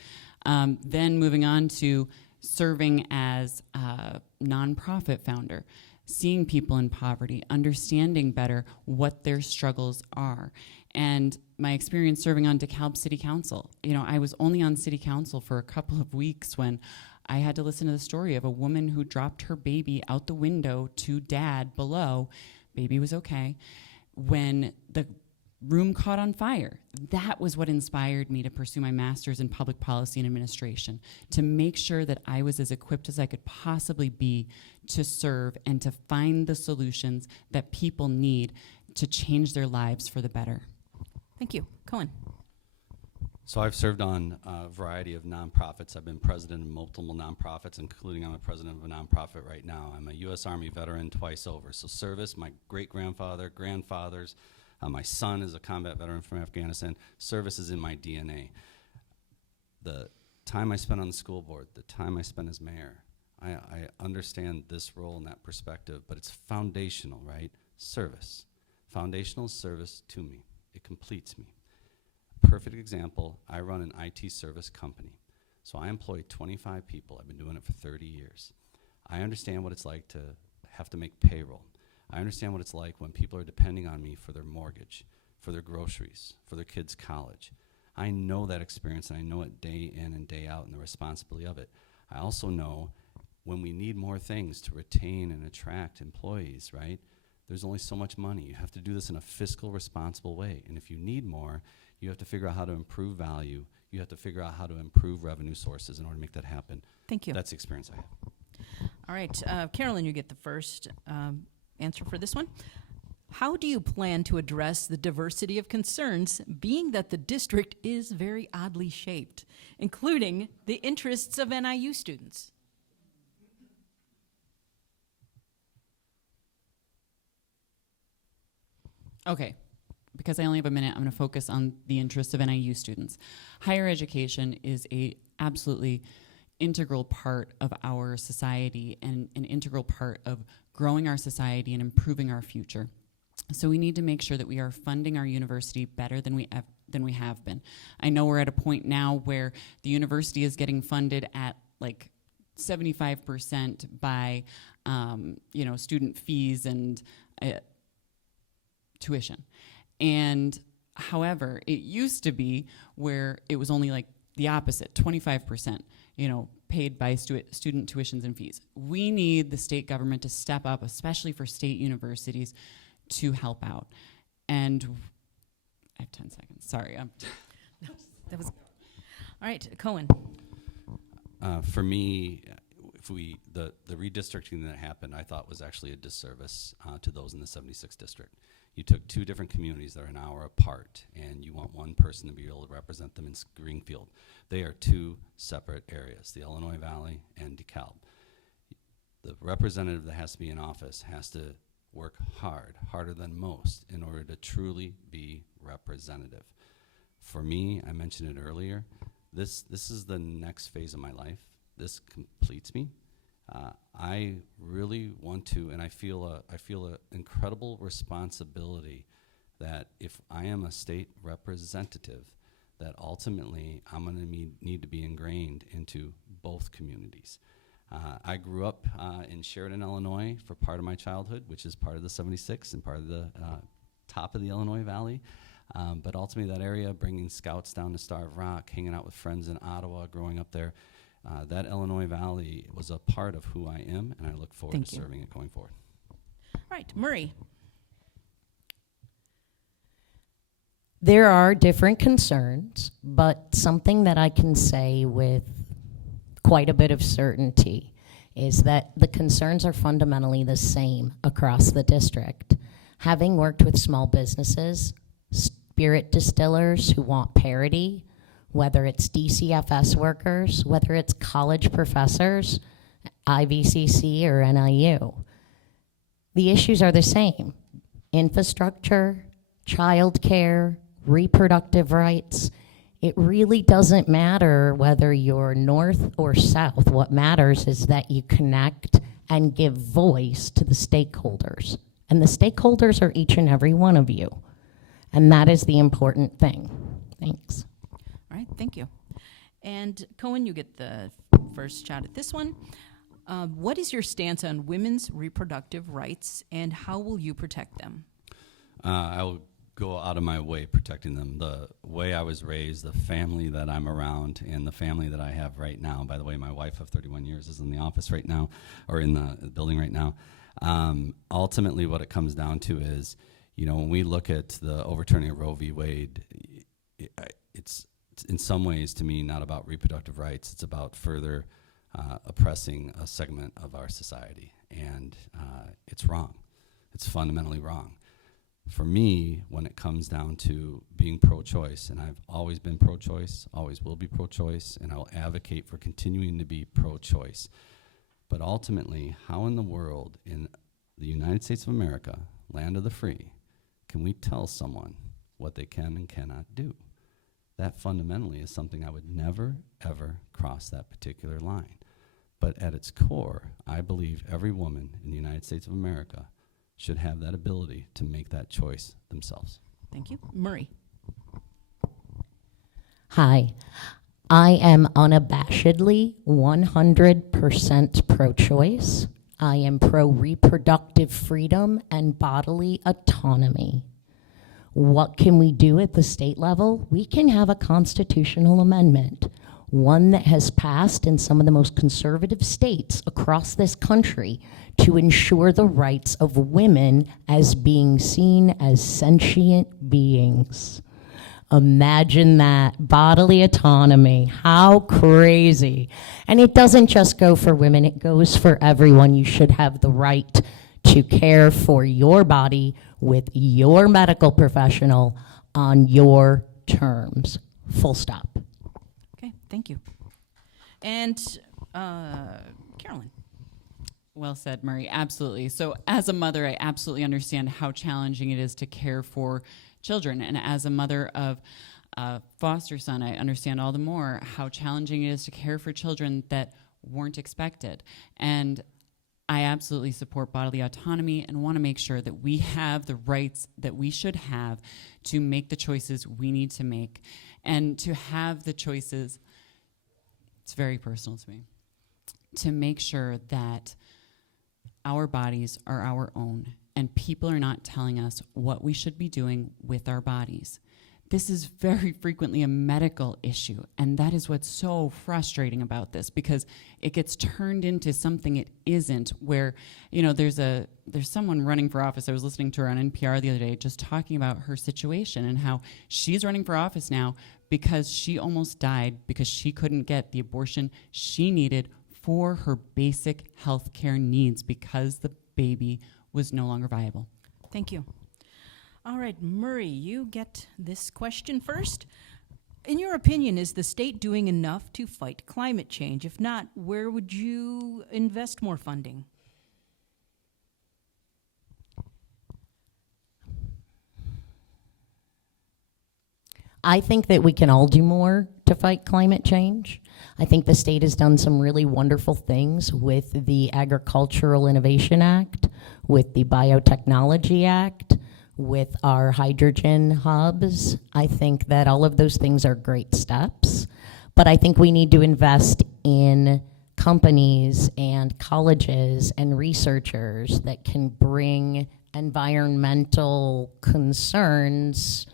Then moving on to serving as a nonprofit founder, seeing people in poverty, understanding better what their struggles are. And my experience serving on Dekalb City Council. You know, I was only on City Council for a couple of weeks when I had to listen to the story of a woman who dropped her baby out the window to dad below. Baby was okay. When the room caught on fire. That was what inspired me to pursue my master's in public policy and administration, to make sure that I was as equipped as I could possibly be to serve and to find the solutions that people need to change their lives for the better. Thank you. Cohen. So I've served on a variety of nonprofits. I've been president of multiple nonprofits, including I'm a president of a nonprofit right now. I'm a U.S. Army veteran twice over. So service, my great-grandfather, grandfathers, my son is a combat veteran from Afghanistan. Service is in my DNA. The time I spent on the school board, the time I spent as mayor, I understand this role and that perspective, but it's foundational, right? Service. Foundational service to me. It completes me. Perfect example, I run an IT service company. So I employ 25 people. I've been doing it for 30 years. I understand what it's like to have to make payroll. I understand what it's like when people are depending on me for their mortgage, for their groceries, for their kids' college. I know that experience, and I know it day in and day out and the responsibility of it. I also know when we need more things to retain and attract employees, right? There's only so much money. You have to do this in a fiscal responsible way. And if you need more, you have to figure out how to improve value. You have to figure out how to improve revenue sources in order to make that happen. Thank you. That's the experience I have. All right, Carolyn, you get the first answer for this one. How do you plan to address the diversity of concerns, being that the district is very oddly shaped, including the interests of NIU students? Okay, because I only have a minute, I'm going to focus on the interests of NIU students. Higher education is a absolutely integral part of our society and an integral part of growing our society and improving our future. So we need to make sure that we are funding our university better than we have been. I know we're at a point now where the university is getting funded at like 75% by student fees and tuition. And however, it used to be where it was only like the opposite, 25%, paid by student tuitions and fees. We need the state government to step up, especially for state universities, to help out. And I have 10 seconds, sorry. That was all right, Cohen. For me, the redistricting that happened, I thought was actually a disservice to those in the 76th district. You took 2 different communities that are an hour apart, and you want one person to be able to represent them in Greenfield. They are 2 separate areas, the Illinois Valley and Dekalb. The representative that has to be in office has to work hard, harder than most, in order to truly be representative. For me, I mentioned it earlier, this is the next phase of my life. This completes me. I really want to, and I feel an incredible responsibility that if I am a state representative, that ultimately I'm going to need to be ingrained into both communities. I grew up in Sheridan, Illinois for part of my childhood, which is part of the 76 and part of the top of the Illinois Valley. But ultimately that area, bringing scouts down to Starved Rock, hanging out with friends in Ottawa, growing up there, that Illinois Valley was a part of who I am, and I look forward to serving it going forward. All right, Murray. There are different concerns, but something that I can say with quite a bit of certainty is that the concerns are fundamentally the same across the district. Having worked with small businesses, spirit distillers who want parity, whether it's DCFS workers, whether it's college professors, IVCC or NIU, the issues are the same. Infrastructure, childcare, reproductive rights, It really doesn't matter whether you're north or south. What matters is that you connect and give voice to the stakeholders. And the stakeholders are each and every one of you. And that is the important thing. Thanks. All right, thank you. And Cohen, you get the first shot at this one. What is your stance on women's reproductive rights, and how will you protect them? I will go out of my way protecting them. The way I was raised, the family that I'm around, and the family that I have right now. By the way, my wife of 31 years is in the office right now, or in the building right now. Ultimately, what it comes down to is, when we look at the overturning of Roe v. Wade, it's in some ways, to me, not about reproductive rights. It's about further oppressing a segment of our society. And it's wrong. It's fundamentally wrong. For me, when it comes down to being pro-choice, and I've always been pro-choice, always will be pro-choice, and I'll advocate for continuing to be pro-choice. But ultimately, how in the world, in the United States of America, land of the free, can we tell someone what they can and cannot do? That fundamentally is something I would never, ever cross that particular line. But at its core, I believe every woman in the United States of America should have that ability to make that choice themselves. Thank you. Murray. Hi. I am unabashedly 100% pro-choice. I am pro-reproductive freedom and bodily autonomy. What can we do at the state level? We can have a constitutional amendment, one that has passed in some of the most conservative states across this country, to ensure the rights of women as being seen as sentient beings. Imagine that, bodily autonomy, how crazy. And it doesn't just go for women, it goes for everyone. You should have the right to care for your body with your medical professional on your terms. Full stop. Okay, thank you. And Carolyn. Well said, Murray. Absolutely. So as a mother, I absolutely understand how challenging it is to care for children. And as a mother of a foster son, I understand all the more how challenging it is to care for children that weren't expected. And I absolutely support bodily autonomy and want to make sure that we have the rights that we should have to make the choices we need to make, and to have the choices, it's very personal to me, to make sure that our bodies are our own and people are not telling us what we should be doing with our bodies. This is very frequently a medical issue, and that is what's so frustrating about this, because it gets turned into something it isn't, where, there's someone running for office. I was listening to her on NPR the other day just talking about her situation and how she's running for office now because she almost died because she couldn't get the abortion she needed for her basic health care needs because the baby was no longer viable. Thank you. All right, Murray, you get this question first. In your opinion, is the state doing enough to fight climate change? If not, where would you invest more funding? I think that we can all do more to fight climate change. I think the state has done some really wonderful things with the Agricultural Innovation Act, with the Biotechnology Act, with our hydrogen hubs. I think that all of those things are great steps, but I think we need to invest in companies and colleges and researchers that can bring environmental concerns,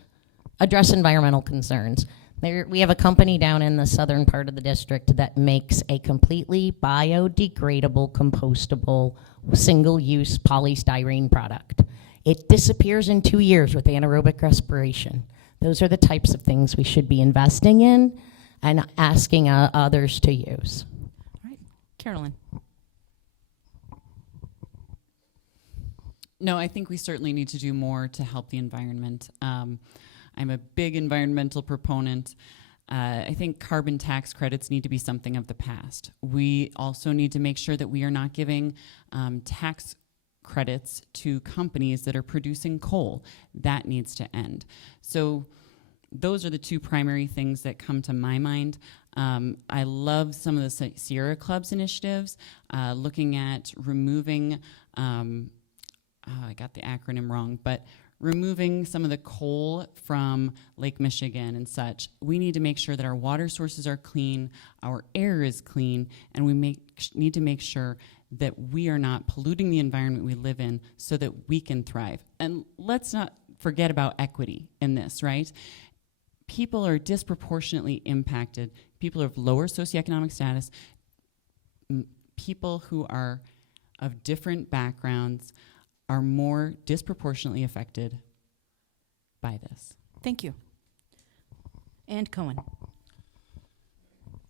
address environmental concerns. We have a company down in the southern part of the district that makes a completely biodegradable, compostable, single-use polystyrene product. It disappears in 2 years with anaerobic respiration. Those are the types of things we should be investing in and asking others to use. All right, Carolyn. No, I think we certainly need to do more to help the environment. I'm a big environmental proponent. I think carbon tax credits need to be something of the past. We also need to make sure that we are not giving tax credits to companies that are producing coal. That needs to end. So those are the two primary things that come to my mind. I love some of the Sierra Club's initiatives, looking at removing, I got the acronym wrong, but removing some of the coal from Lake Michigan and such. We need to make sure that our water sources are clean, our air is clean, and we need to make sure that we are not polluting the environment we live in so that we can thrive. And let's not forget about equity in this, right? People are disproportionately impacted. People of lower socioeconomic status, people who are of different backgrounds are more disproportionately affected by this. Thank you. And Cohen.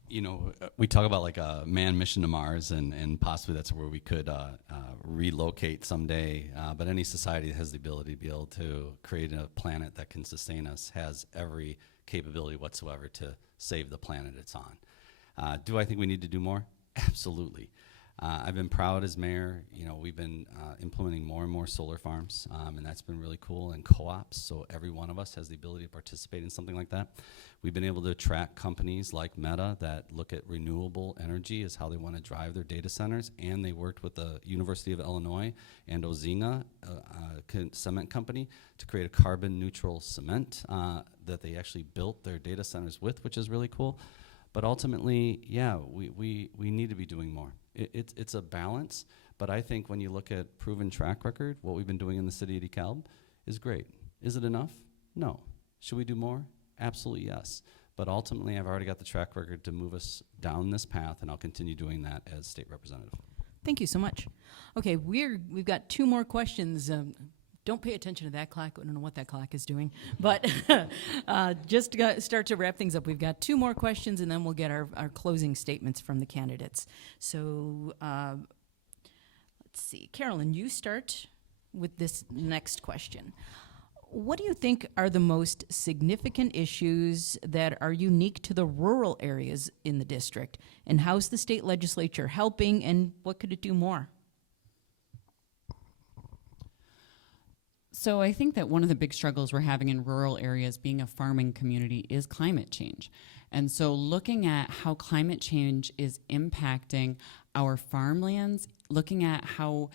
You know, we talk about like a manned mission to Mars, and possibly that's where we could relocate someday. But any society that has the ability to be able to create a planet that can sustain us has every capability whatsoever to save the planet it's on. Do I think we need to do more? Absolutely. I've been proud as mayor. You know, we've been implementing more and more solar farms, and that's been really cool, and co-ops, so every one of us has the ability to participate in something like that. We've been able to attract companies like Meta that look at renewable energy as how they want to drive their data centers, and they worked with the University of Illinois and Ozinga cement company to create a carbon neutral cement that they actually built their data centers with, which is really cool. But ultimately, yeah, we need to be doing more. It's a balance, but I think when you look at proven track record, what we've been doing in the city of DeKalb is great. Is it enough? No. Should we do more? Absolutely yes. But ultimately, I've already got the track record to move us down this path, and I'll continue doing that as state representative. Thank you so much. Okay, we've got two more questions. Don't pay attention to that clock. I don't know what that clock is doing. But just to start to wrap things up, we've got two more questions, and then we'll get our closing statements from the candidates. So let's see. Carolyn, you start with this next question. What do you think are the most significant issues that are unique to the rural areas in the district? And how's the state legislature helping, and what could it do more? So I think that one of the big struggles we're having in rural areas being a farming community is climate change. And so looking at how climate change is impacting our farmlands, looking at how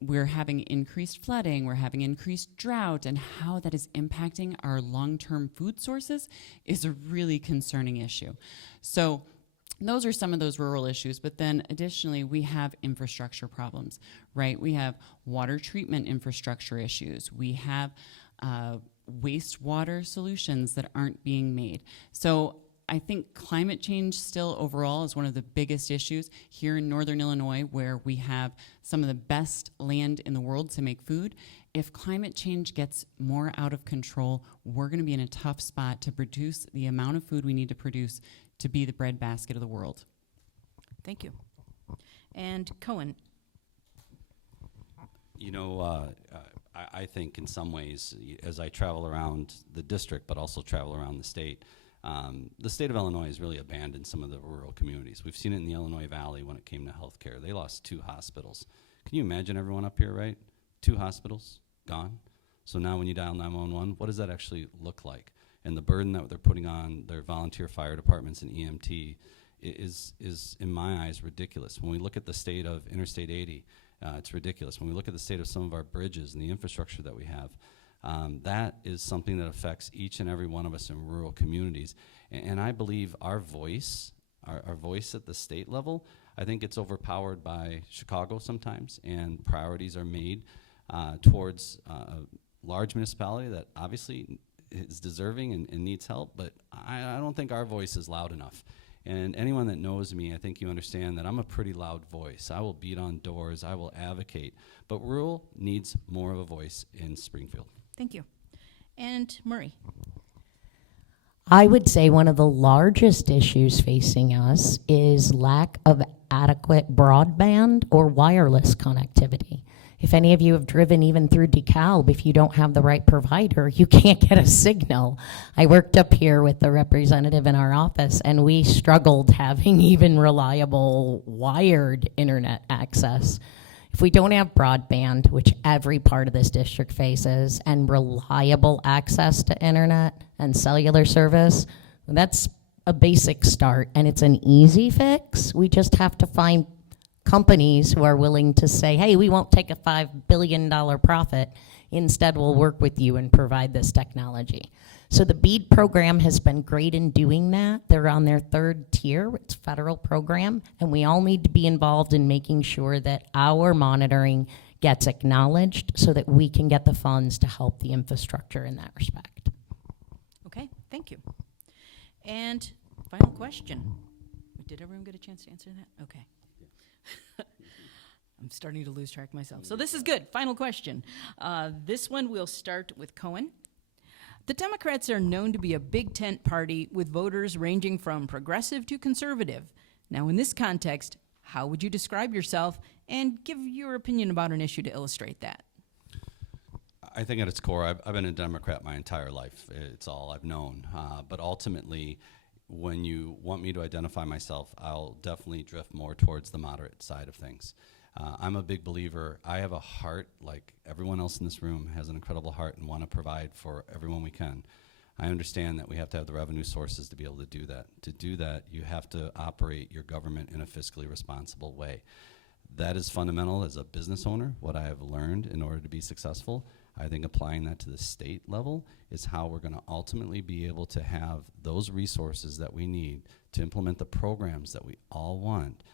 we're having increased flooding, we're having increased drought, and how that is impacting our long-term food sources is a really concerning issue. So those are some of those rural issues, but then additionally we have infrastructure problems, right? We have water treatment infrastructure issues. We have wastewater solutions that aren't being made. So I think climate change still overall is one of the biggest issues here in Northern Illinois, where we have some of the best land in the world to make food. If climate change gets more out of control, we're going to be in a tough spot to produce the amount of food we need to produce to be the breadbasket of the world. Thank you. And Cohen. You know, I think in some ways, as I travel around the district, but also travel around the state of Illinois has really abandoned some of the rural communities. We've seen it in the Illinois Valley when it came to healthcare. They lost 2 hospitals. Can you imagine everyone up here, right? 2 hospitals gone. So now when you dial 911, what does that actually look like? And the burden that they're putting on their volunteer fire departments and EMT is in my eyes, ridiculous. When we look at the state of Interstate 80, it's ridiculous. When we look at the state of some of our bridges and the infrastructure that we have, that is something that affects each and every one of us in rural communities. And I believe our voice at the state level, I think it's overpowered by Chicago sometimes, and priorities are made towards a large municipality that obviously is deserving and needs help, but I don't think our voice is loud enough. And anyone that knows me, I think you understand that I'm a pretty loud voice. I will beat on doors, I will advocate, but rural needs more of a voice in Springfield. Thank you. And Murray. I would say one of the largest issues facing us is lack of adequate broadband or wireless connectivity. If any of you have driven even through DeKalb, if you don't have the right provider, you can't get a signal. I worked up here with the representative in our office, and we struggled having even reliable wired internet access. If we don't have broadband, which every part of this district faces, and reliable access to internet and cellular service, that's a basic start, and it's an easy fix. We just have to find companies who are willing to say, hey, we won't take a $5 billion profit. Instead, we'll work with you and provide this technology. So the BEAD program has been great in doing that. They're on their third tier. It's a federal program, and we all need to be involved in making sure that our monitoring gets acknowledged so that we can get the funds to help the infrastructure in that respect. Okay, thank you. And final question. Did everyone get a chance to answer that? Okay. I'm starting to lose track myself. So this is good. Final question. This one we'll start with Cohen. The Democrats are known to be a big tent party with voters ranging from progressive to conservative. Now, in this context, how would you describe yourself and give your opinion about an issue to illustrate that? I think at its core, I've been a Democrat my entire life. It's all I've known. But ultimately, when you want me to identify myself, I'll definitely drift more towards the moderate side of things. I'm a big believer. I have a heart, like everyone else in this room has an incredible heart and want to provide for everyone we can. I understand that we have to have the revenue sources to be able to do that. To do that, you have to operate your government in a fiscally responsible way. That is fundamental as a business owner, what I have learned in order to be successful. I think applying that to the state level is how we're going to ultimately be able to have those resources that we need to implement the programs that we all want.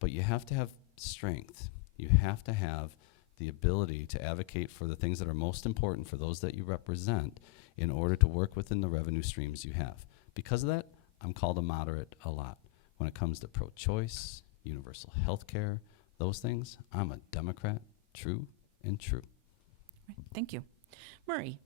But you have to have strength. You have to have the ability to advocate for the things that are most important for those that you represent in order to work within the revenue streams you have. Because of that, I'm called a moderate a lot. When it comes to pro-choice, universal health care, those things, I'm a Democrat, true and true. Right, thank you. Murray.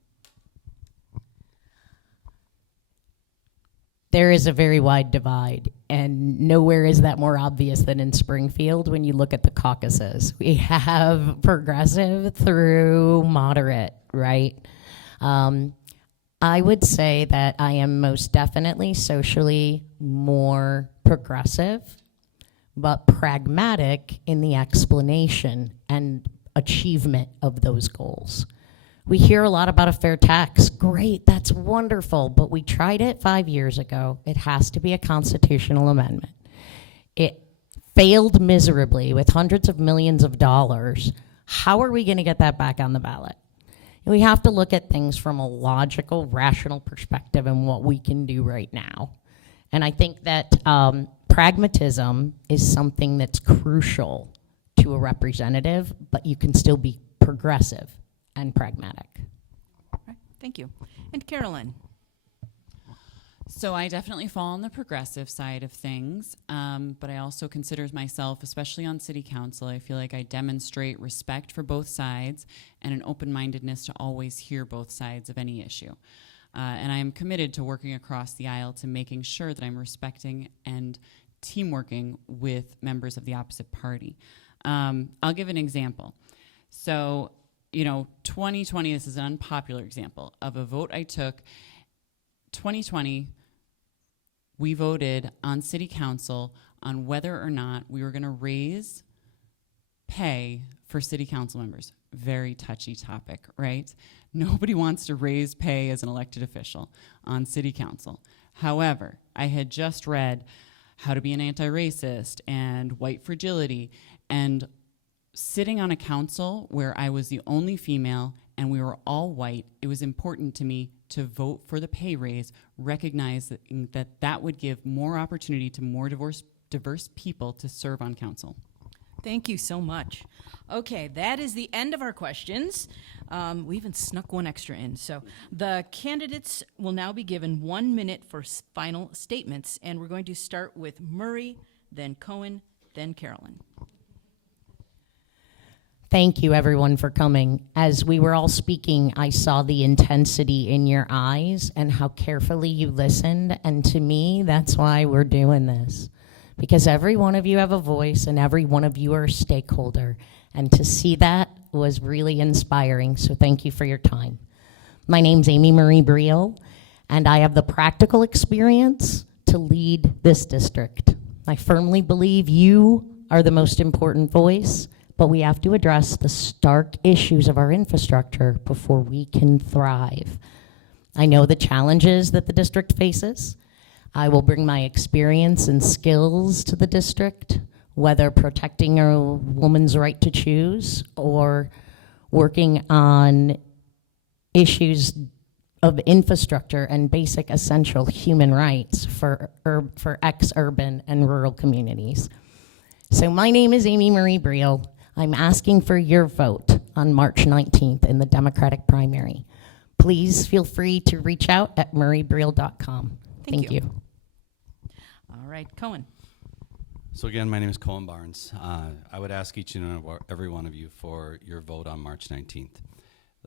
There is a very wide divide, and nowhere is that more obvious than in Springfield when you look at the caucuses. We have progressive through moderate, right? I would say that I am most definitely socially more progressive, but pragmatic in the explanation and achievement of those goals. We hear a lot about a fair tax. Great, that's wonderful, but we tried it 5 years ago. It has to be a constitutional amendment. It failed miserably with hundreds of millions of dollars. How are we going to get that back on the ballot? And we have to look at things from a logical, rational perspective and what we can do right now. And I think that pragmatism is something that's crucial to a representative, but you can still be progressive and pragmatic. All right, thank you. And Carolyn. So I definitely fall on the progressive side of things, but I also consider myself, especially on city council, I feel like I demonstrate respect for both sides and an open-mindedness to always hear both sides of any issue. And I am committed to working across the aisle to making sure that I'm respecting and teamworking with members of the opposite party. I'll give an example. So, 2020, this is an unpopular example of a vote I took. 2020, we voted on city council on whether or not we were going to raise pay for city council members. Very touchy topic, right? Nobody wants to raise pay as an elected official on city council. However, I had just read How to Be an Anti-Racist and White Fragility, and sitting on a council where I was the only female and we were all white, it was important to me to vote for the pay raise, recognize that would give more opportunity to more diverse people to serve on council. Thank you so much. Okay, that is the end of our questions. We even snuck one extra in. So the candidates will now be given 1 minute for final statements, and we're going to start with Murray, then Cohen, then Carolyn. Thank you, everyone, for coming. As we were all speaking, I saw the intensity in your eyes and how carefully you listened. And to me, that's why we're doing this. Because every one of you have a voice and every one of you are a stakeholder. And to see that was really inspiring. So thank you for your time. My name's Amy Marie Briel, and I have the practical experience to lead this district. I firmly believe you are the most important voice, but we have to address the stark issues of our infrastructure before we can thrive. I know the challenges that the district faces. I will bring my experience and skills to the district, whether protecting a woman's right to choose or working on issues of infrastructure and basic essential human rights for ex-urban and rural communities. So my name is Amy Marie Briel. I'm asking for your vote on March 19th in the Democratic primary. Please feel free to reach out at mariebriel.com. Thank you. All right, Cohen. So again, my name is Cohen Barnes. I would ask each and every one of you for your vote on March 19th.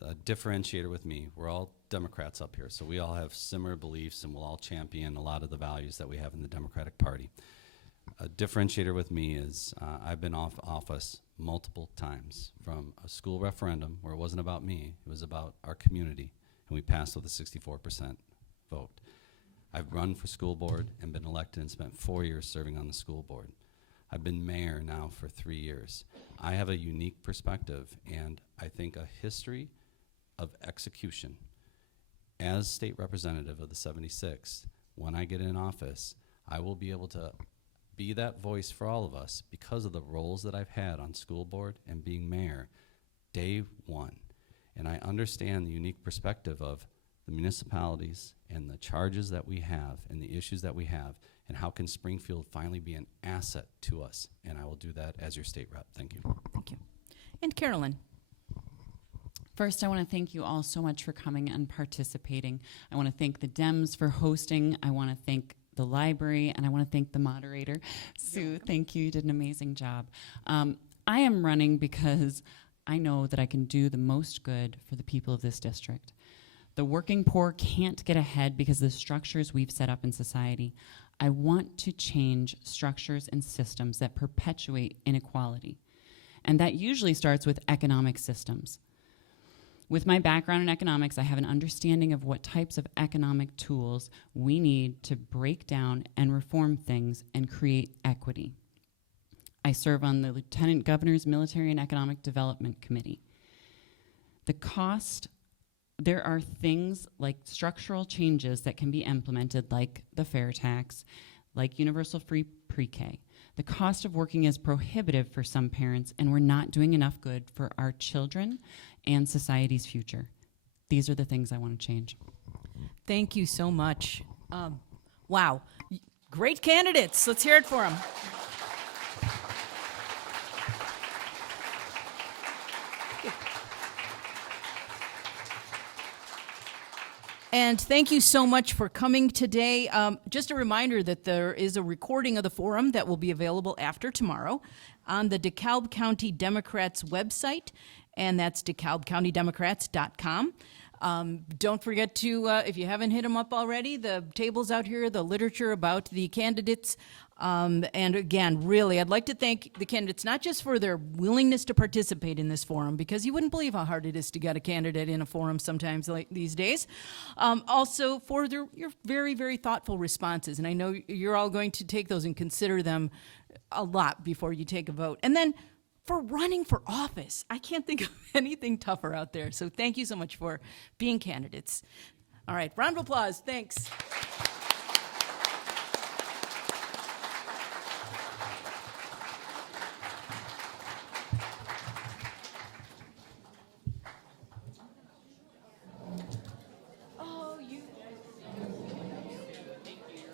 A differentiator with me, we're all Democrats up here, so we all have similar beliefs and we'll all champion a lot of the values that we have in the Democratic Party. A differentiator with me is I've been off office multiple times, from a school referendum where it wasn't about me, it was about our community, and we passed with a 64% vote. I've run for school board and been elected and spent 4 years serving on the school board. I've been mayor now for 3 years. I have a unique perspective and I think a history of execution. As state representative of the 76th, when I get in office, I will be able to be that voice for all of us because of the roles that I've had on school board and being mayor day one. And I understand the unique perspective of the municipalities and the charges that we have and the issues that we have, and how can Springfield finally be an asset to us. And I will do that as your state rep. Thank you. Thank you. And Carolyn. First, I want to thank you all so much for coming and participating. I want to thank the Dems for hosting. I want to thank the library, and I want to thank the moderator. Sue, thank you. You did an amazing job. I am running because I know that I can do the most good for the people of this district. The working poor can't get ahead because of the structures we've set up in society. I want to change structures and systems that perpetuate inequality. And that usually starts with economic systems. With my background in economics, I have an understanding of what types of economic tools we need to break down and reform things and create equity. I serve on the Lieutenant Governor's Military and Economic Development Committee. There are things like structural changes that can be implemented, like the fair tax, like universal free pre-K. The cost of working is prohibitive for some parents, and we're not doing enough good for our children and society's future. These are the things I want to change. Thank you so much. Wow, great candidates. Let's hear it for them. And thank you so much for coming today. Just a reminder that there is a recording of the forum that will be available after tomorrow on the DeKalb County Democrats website, and that's DeKalbCountyDemocrats.com. Don't forget to, if you haven't hit them up already, the tables out here, the literature about the candidates. And again, really, I'd like to thank the candidates, not just for their willingness to participate in this forum, because you wouldn't believe how hard it is to get a candidate in a forum sometimes like these days. Also for your very, very thoughtful responses. And I know you're all going to take those and consider them a lot before you take a vote. And then for running for office, I can't think of anything tougher out there. So thank you so much for being candidates. All right, round of applause. Thanks.